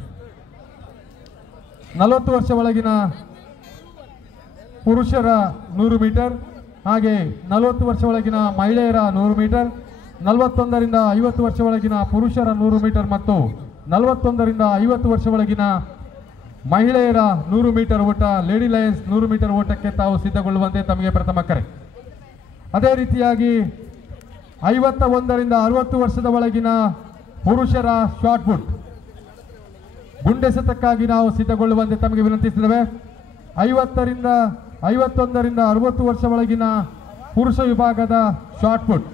40 ವರ್ಷ ಒಳಗಿನ ಪುರುಷರ 100 ಮೀಟರ್, ಹಾಗೆ 40 ವರ್ಷ ಒಳಗಿನ ಮಹಿಳೆಯರ 100 ಮೀಟರ್, 41ರಿಂದ 50 ವರ್ಷ ಒಳಗಿನ ಪುರುಷರ 100 ಮೀಟರ್ ಮತ್ತು 41ರಿಂದ 50 ವರ್ಷ ಒಳಗಿನ ಮಹಿಳೆಯರ 100 ಮೀಟರ್ ಓಟ, ಲೇಡಿ ಲಯನ್ಸ್ 100 ಮೀಟರ್ ಓಟಕ್ಕೆ ತಾವು ಸಿದ್ಧಗೊಳ್ಳುವಂತೆ ತಮಗೆ ಪ್ರಥಮ ಕರೆ. ಅದೇ ರೀತಿಯಾಗಿ 51ರಿಂದ 60 ವರ್ಷದ ಒಳಗಿನ ಪುರುಷರ ಶಾರ್ಟ್ ಪುಟ್ ಗುಂಡೆಸೆತಕ್ಕಾಗಿ ನಾವು ಸಿದ್ಧಗೊಳ್ಳುವಂತೆ ತಮಗೆ ವಿನಂತಿಸಿದ್ದೇವೆ. 51ರಿಂದ 60 ವರ್ಷ ಒಳಗಿನ ಪುರುಷ ವಿಭಾಗದ ಶಾರ್ಟ್ ಪುಟ್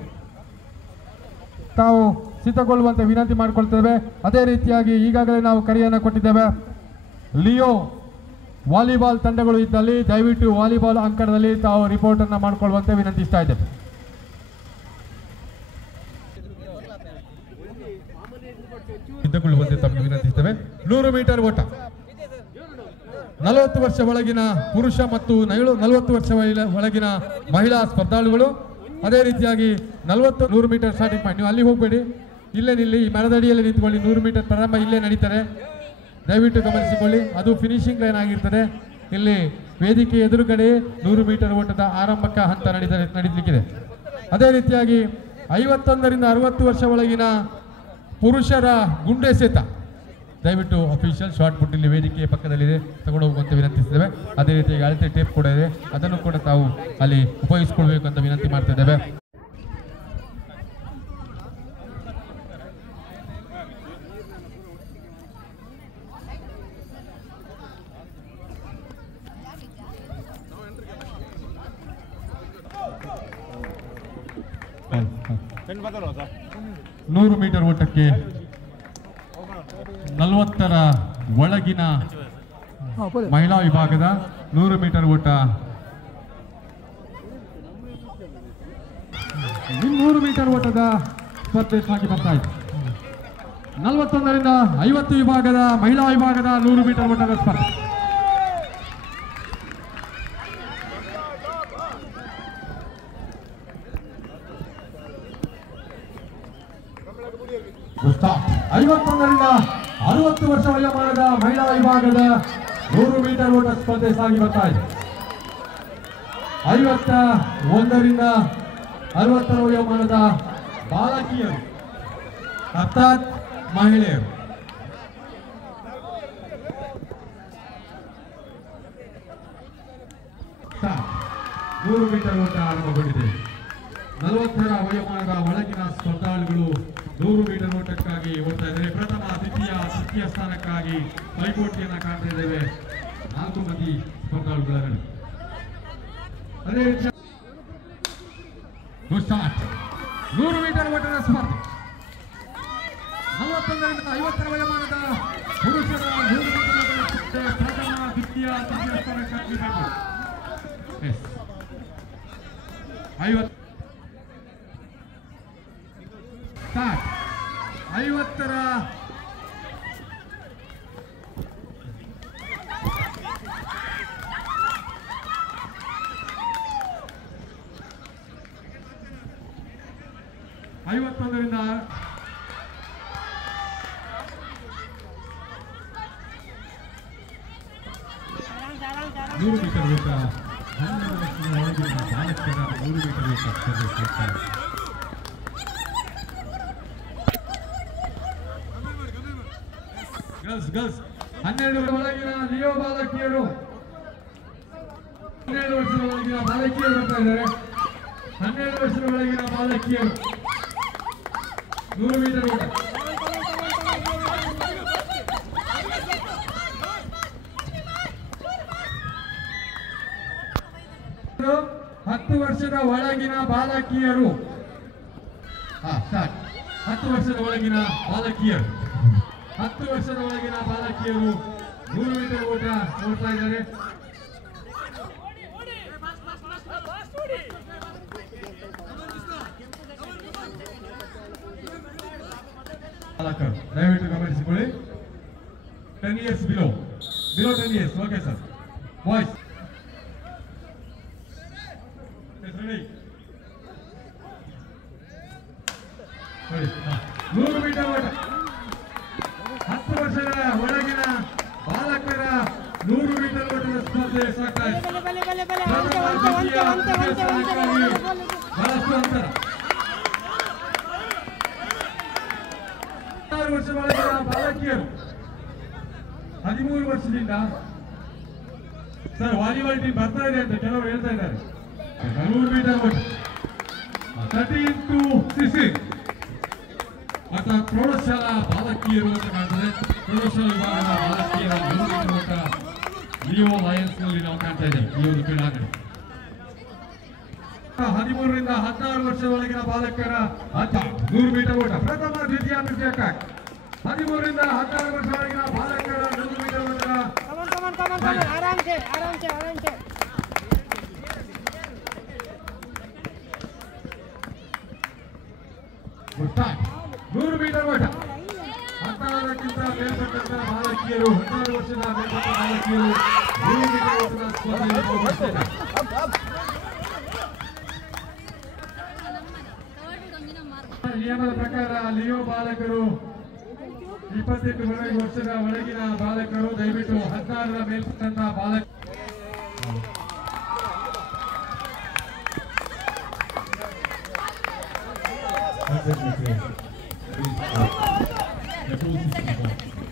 ತಾವು ಸಿದ್ಧಗೊಳ್ಳುವಂತೆ ವಿನಂತಿ ಮಾಡಿಕೊಳ್ತೇವೆ. ಅದೇ ರೀತಿಯಾಗಿ ಈಗಾಗಲೇ ನಾವು ಕರೆಯನ್ನು ಕೊಟ್ಟಿದ್ದೇವೆ. ಲಿಯೋ ವಾಲಿಬಾಲ್ ತಂಡಗಳು ಇದ್ದಲ್ಲಿ ದಯವಿಟ್ಟು ವಾಲಿಬಾಲ್ ಅಂಕಣದಲ್ಲಿ ತಾವು ರಿಪೋರ್ಟನ್ನು ಮಾಡಿಕೊಳ್ಳುವಂತೆ ವಿನಂತಿಸ್ತಾ ಇದ್ದೇವೆ. ಸಿದ್ಧಗೊಳ್ಳುವಂತೆ ತಮಗೆ ವಿನಂತಿಸ್ತೇವೆ. 100 ಮೀಟರ್ ಓಟ 40 ವರ್ಷ ಒಳಗಿನ ಪುರುಷ ಮತ್ತು 40 ವರ್ಷ ಒಳಗಿನ ಮಹಿಳಾ ಸ್ಪರ್ಧಾಳುಗಳು. ಅದೇ ರೀತಿಯಾಗಿ 100 ಮೀಟರ್ ಸ್ಟಾರ್ಟಿಂಗ್ ಪಾಯಿಂಟ್. ನೀವು ಅಲ್ಲಿ ಹೋಗಬೇಡಿ, ಇಲ್ಲೇ ನಿಲ್ಲಿ, ಈ ಮರದಡಿಯಲ್ಲಿ ನಿಂತ್ಕೊಳ್ಳಿ. 100 ಮೀಟರ್ ಪ್ರಾರಂಭ ಇಲ್ಲೇ ನಡೀತಾರೆ, ದಯವಿಟ್ಟು ಗಮನಿಸಿಕೊಳ್ಳಿ. ಅದು ಫಿನಿಶಿಂಗ್ ಲೈನ್ ಆಗಿರ್ತದೆ. ಇಲ್ಲಿ ವೇದಿಕೆ ಎದುರುಗಡೆ 100 ಮೀಟರ್ ಓಟದ ಆರಂಭಕ ಹಂತ ನಡೀಲಿಕ್ಕಿದೆ. ಅದೇ ರೀತಿಯಾಗಿ 51ರಿಂದ 60 ವರ್ಷ ಒಳಗಿನ ಪುರುಷರ ಗುಂಡೆಸೆತ ದಯವಿಟ್ಟು ಅಫಿಷಿಯಲ್ ಶಾರ್ಟ್ ಪುಟ್ ಇಲ್ಲಿ ವೇದಿಕೆಯ ಪಕ್ಕದಲ್ಲಿದೆ, ತಗೊಂಡು ಹೋಗುವಂತ ವಿನಂತಿಸಿದ್ದೇವೆ. ಅದೇ ರೀತಿಯಾಗಿ ಅಳತೆ ಟೇಪ್ ಕೂಡ ಇದೆ, ಅದನ್ನು ಕೂಡ ತಾವು ಅಲ್ಲಿ ಉಪಯೋಗಿಸಿಕೊಳ್ಬೇಕು ಅಂತ ವಿನಂತಿ ಮಾಡ್ತಿದ್ದೇವೆ. ನೂರು ಮೀಟರ್ ಓಟಕ್ಕೆ 40ರ ಒಳಗಿನ ಮಹಿಳಾ ವಿಭಾಗದ 100 ಮೀಟರ್ ಓಟ 100 ಮೀಟರ್ ಓಟದ ಸ್ಪರ್ಧೆ ಸಾಗಿ ಬರ್ತಾ ಇದೆ. 41ರಿಂದ 50 ವಿಭಾಗದ ಮಹಿಳಾ ವಿಭಾಗದ 100 ಮೀಟರ್ ಓಟದ ಸ್ಪರ್ಧೆ. ಐವತ್ತೊಂದರಿಂದ 60 ವರ್ಷ ವಯೋಮಾನದ ಮಹಿಳಾ ವಿಭಾಗದ 100 ಮೀಟರ್ ಓಟ ಸ್ಪರ್ಧೆ ಸಾಗಿ ಬರ್ತಾ ಇದೆ. 51ರಿಂದ 60 ವಯೋಮಾನದ ಬಾಲಕಿಯರು ಅರ್ಥಾತ್ ಮಹಿಳೆಯರು. ನೂರು ಮೀಟರ್ ಓಟ ಆರಂಭಗೊಂಡಿದೆ. 40ರ ವಯೋಮಾನದ ಒಳಗಿನ ಸ್ಪರ್ಧಾಳುಗಳು 100 ಮೀಟರ್ ಓಟಕ್ಕಾಗಿ ಓಡ್ತಾ ಇದ್ದಾರೆ. ಪ್ರಥಮ ದ್ವಿತೀಯ ತೃತೀಯ ಸ್ಥಾನಕ್ಕಾಗಿ ಪೈಪೋಟಿಯನ್ನು ಕಾಣ್ತಾ ಇದ್ದೇವೆ 4 ಮಂದಿ ಸ್ಪರ್ಧಾಳುಗಳನ್ನು. ಅದೇ ರೀತಿ 100 ಮೀಟರ್ ಓಟದ ಸ್ಪರ್ಧೆ 41ರಿಂದ 50ರ ವಯೋಮಾನದ ಪುರುಷರ 100 ಮೀಟರ್ ಓಟದ ಸ್ಪರ್ಧೆ ಪ್ರಥಮ ದ್ವಿತೀಯ ತೃತೀಯ ಸ್ಥಾನಕ್ಕಾಗಿ 50ರ ಐವತ್ತೊಂದರಿಂದ 100 ಮೀಟರ್ ಓಟ 12 ವರ್ಷದ ಒಳಗಿನ ಬಾಲಕರ 100 ಮೀಟರ್ ಓಟ ಸ್ಪರ್ಧೆ ಸಾಗ್ತಾರೆ. ಗರ್ಲ್ಸ್ 12 ಒಳಗಿನ ಲಿಯೋ ಬಾಲಕಿಯರು 12 ವರ್ಷದ ಒಳಗಿನ ಬಾಲಕಿಯರು ಬರ್ತಾ ಇದ್ದಾರೆ. 12 ವರ್ಷದ ಒಳಗಿನ ಬಾಲಕಿಯರು 100 ಮೀಟರ್ ಓಟ. ಹತ್ತು ವರ್ಷದ ಒಳಗಿನ ಬಾಲಕಿಯರು 10 ವರ್ಷದ ಒಳಗಿನ ಬಾಲಕಿಯರು 10 ವರ್ಷದ ಒಳಗಿನ ಬಾಲಕಿಯರು 100 ಮೀಟರ್ ಓಟ ನೋಡ್ತಾ ಇದ್ದಾರೆ. ಬಾಲಕರು ದಯವಿಟ್ಟು ಗಮನಿಸಿಕೊಳ್ಳಿ. 10 years below 10 years. Okay sir. Boys ready. 100 meter ಓಟ 10 ವರ್ಷದ ಒಳಗಿನ ಬಾಲಕರ 100 ಮೀಟರ್ ಓಟದ ಸ್ಪರ್ಧೆ ಸಾಗ್ತಾ ಇದೆ. ಬಹಳಷ್ಟು ಅಂತರ. 16 ವರ್ಷ ಒಳಗಿನ ಬಾಲಕಿಯರು 13 ವರ್ಷದಿಂದ ಸರ್ ವಾಲಿಬಾಲ್ ಟೀಮ್ ಬರ್ತಾ ಇದೆ ಅಂತ ಕೆಲವರು ಹೇಳ್ತಾ ಇದ್ದಾರೆ. 100 ಮೀಟರ್ ಓಟ 13 to 16 ಅಥವಾ ಪ್ರೌಢಶಾಲಾ ಬಾಲಕಿಯರು ಅಂತ ಕಾಣ್ತದೆ. ಪ್ರೌಢಶಾಲಾ ವಿಭಾಗದ ಬಾಲಕಿಯರ 100 ಮೀಟರ್ ಓಟ ಲಿಯೋ ಲಯನ್ಸ್ ನಲ್ಲಿ ನಾವು ಕಾಣ್ತಾ ಇದ್ದೇವೆ. ಈ ಒಂದು ಕ್ರೀಡಾಂಗಣ 13ರಿಂದ 16 ವರ್ಷದ ಒಳಗಿನ ಬಾಲಕರ 100 ಮೀಟರ್ ಓಟ ಪ್ರಥಮ ದ್ವಿತೀಯ ತೃತೀಯಕ್ಕಾಗಿ 13ರಿಂದ 16 ವರ್ಷ ಒಳಗಿನ ಬಾಲಕರ 100 ಮೀಟರ್ ಓಟ 100 ಮೀಟರ್ ಓಟ 16ಕ್ಕಿಂತ ಮೇಲ್ಪಟ್ಟಂತ ಬಾಲಕಿಯರು 16 ವರ್ಷದ ಮೇಲ್ಪಟ್ಟ ಬಾಲಕಿಯರು 100 ಮೀಟರ್ ಓಟದ ಸ್ಪರ್ಧೆಯಲ್ಲಿ ಭಾಗವಹಿಸಿದ್ದಾರೆ. ನಿಯಮದ ಪ್ರಕಾರ ಲಿಯೋ ಬಾಲಕರು 28 ವರ್ಷದ ಒಳಗಿನ ಬಾಲಕರು ದಯವಿಟ್ಟು 16ರ ಮೇಲ್ಪಟ್ಟಂತ ಬಾಲಕ The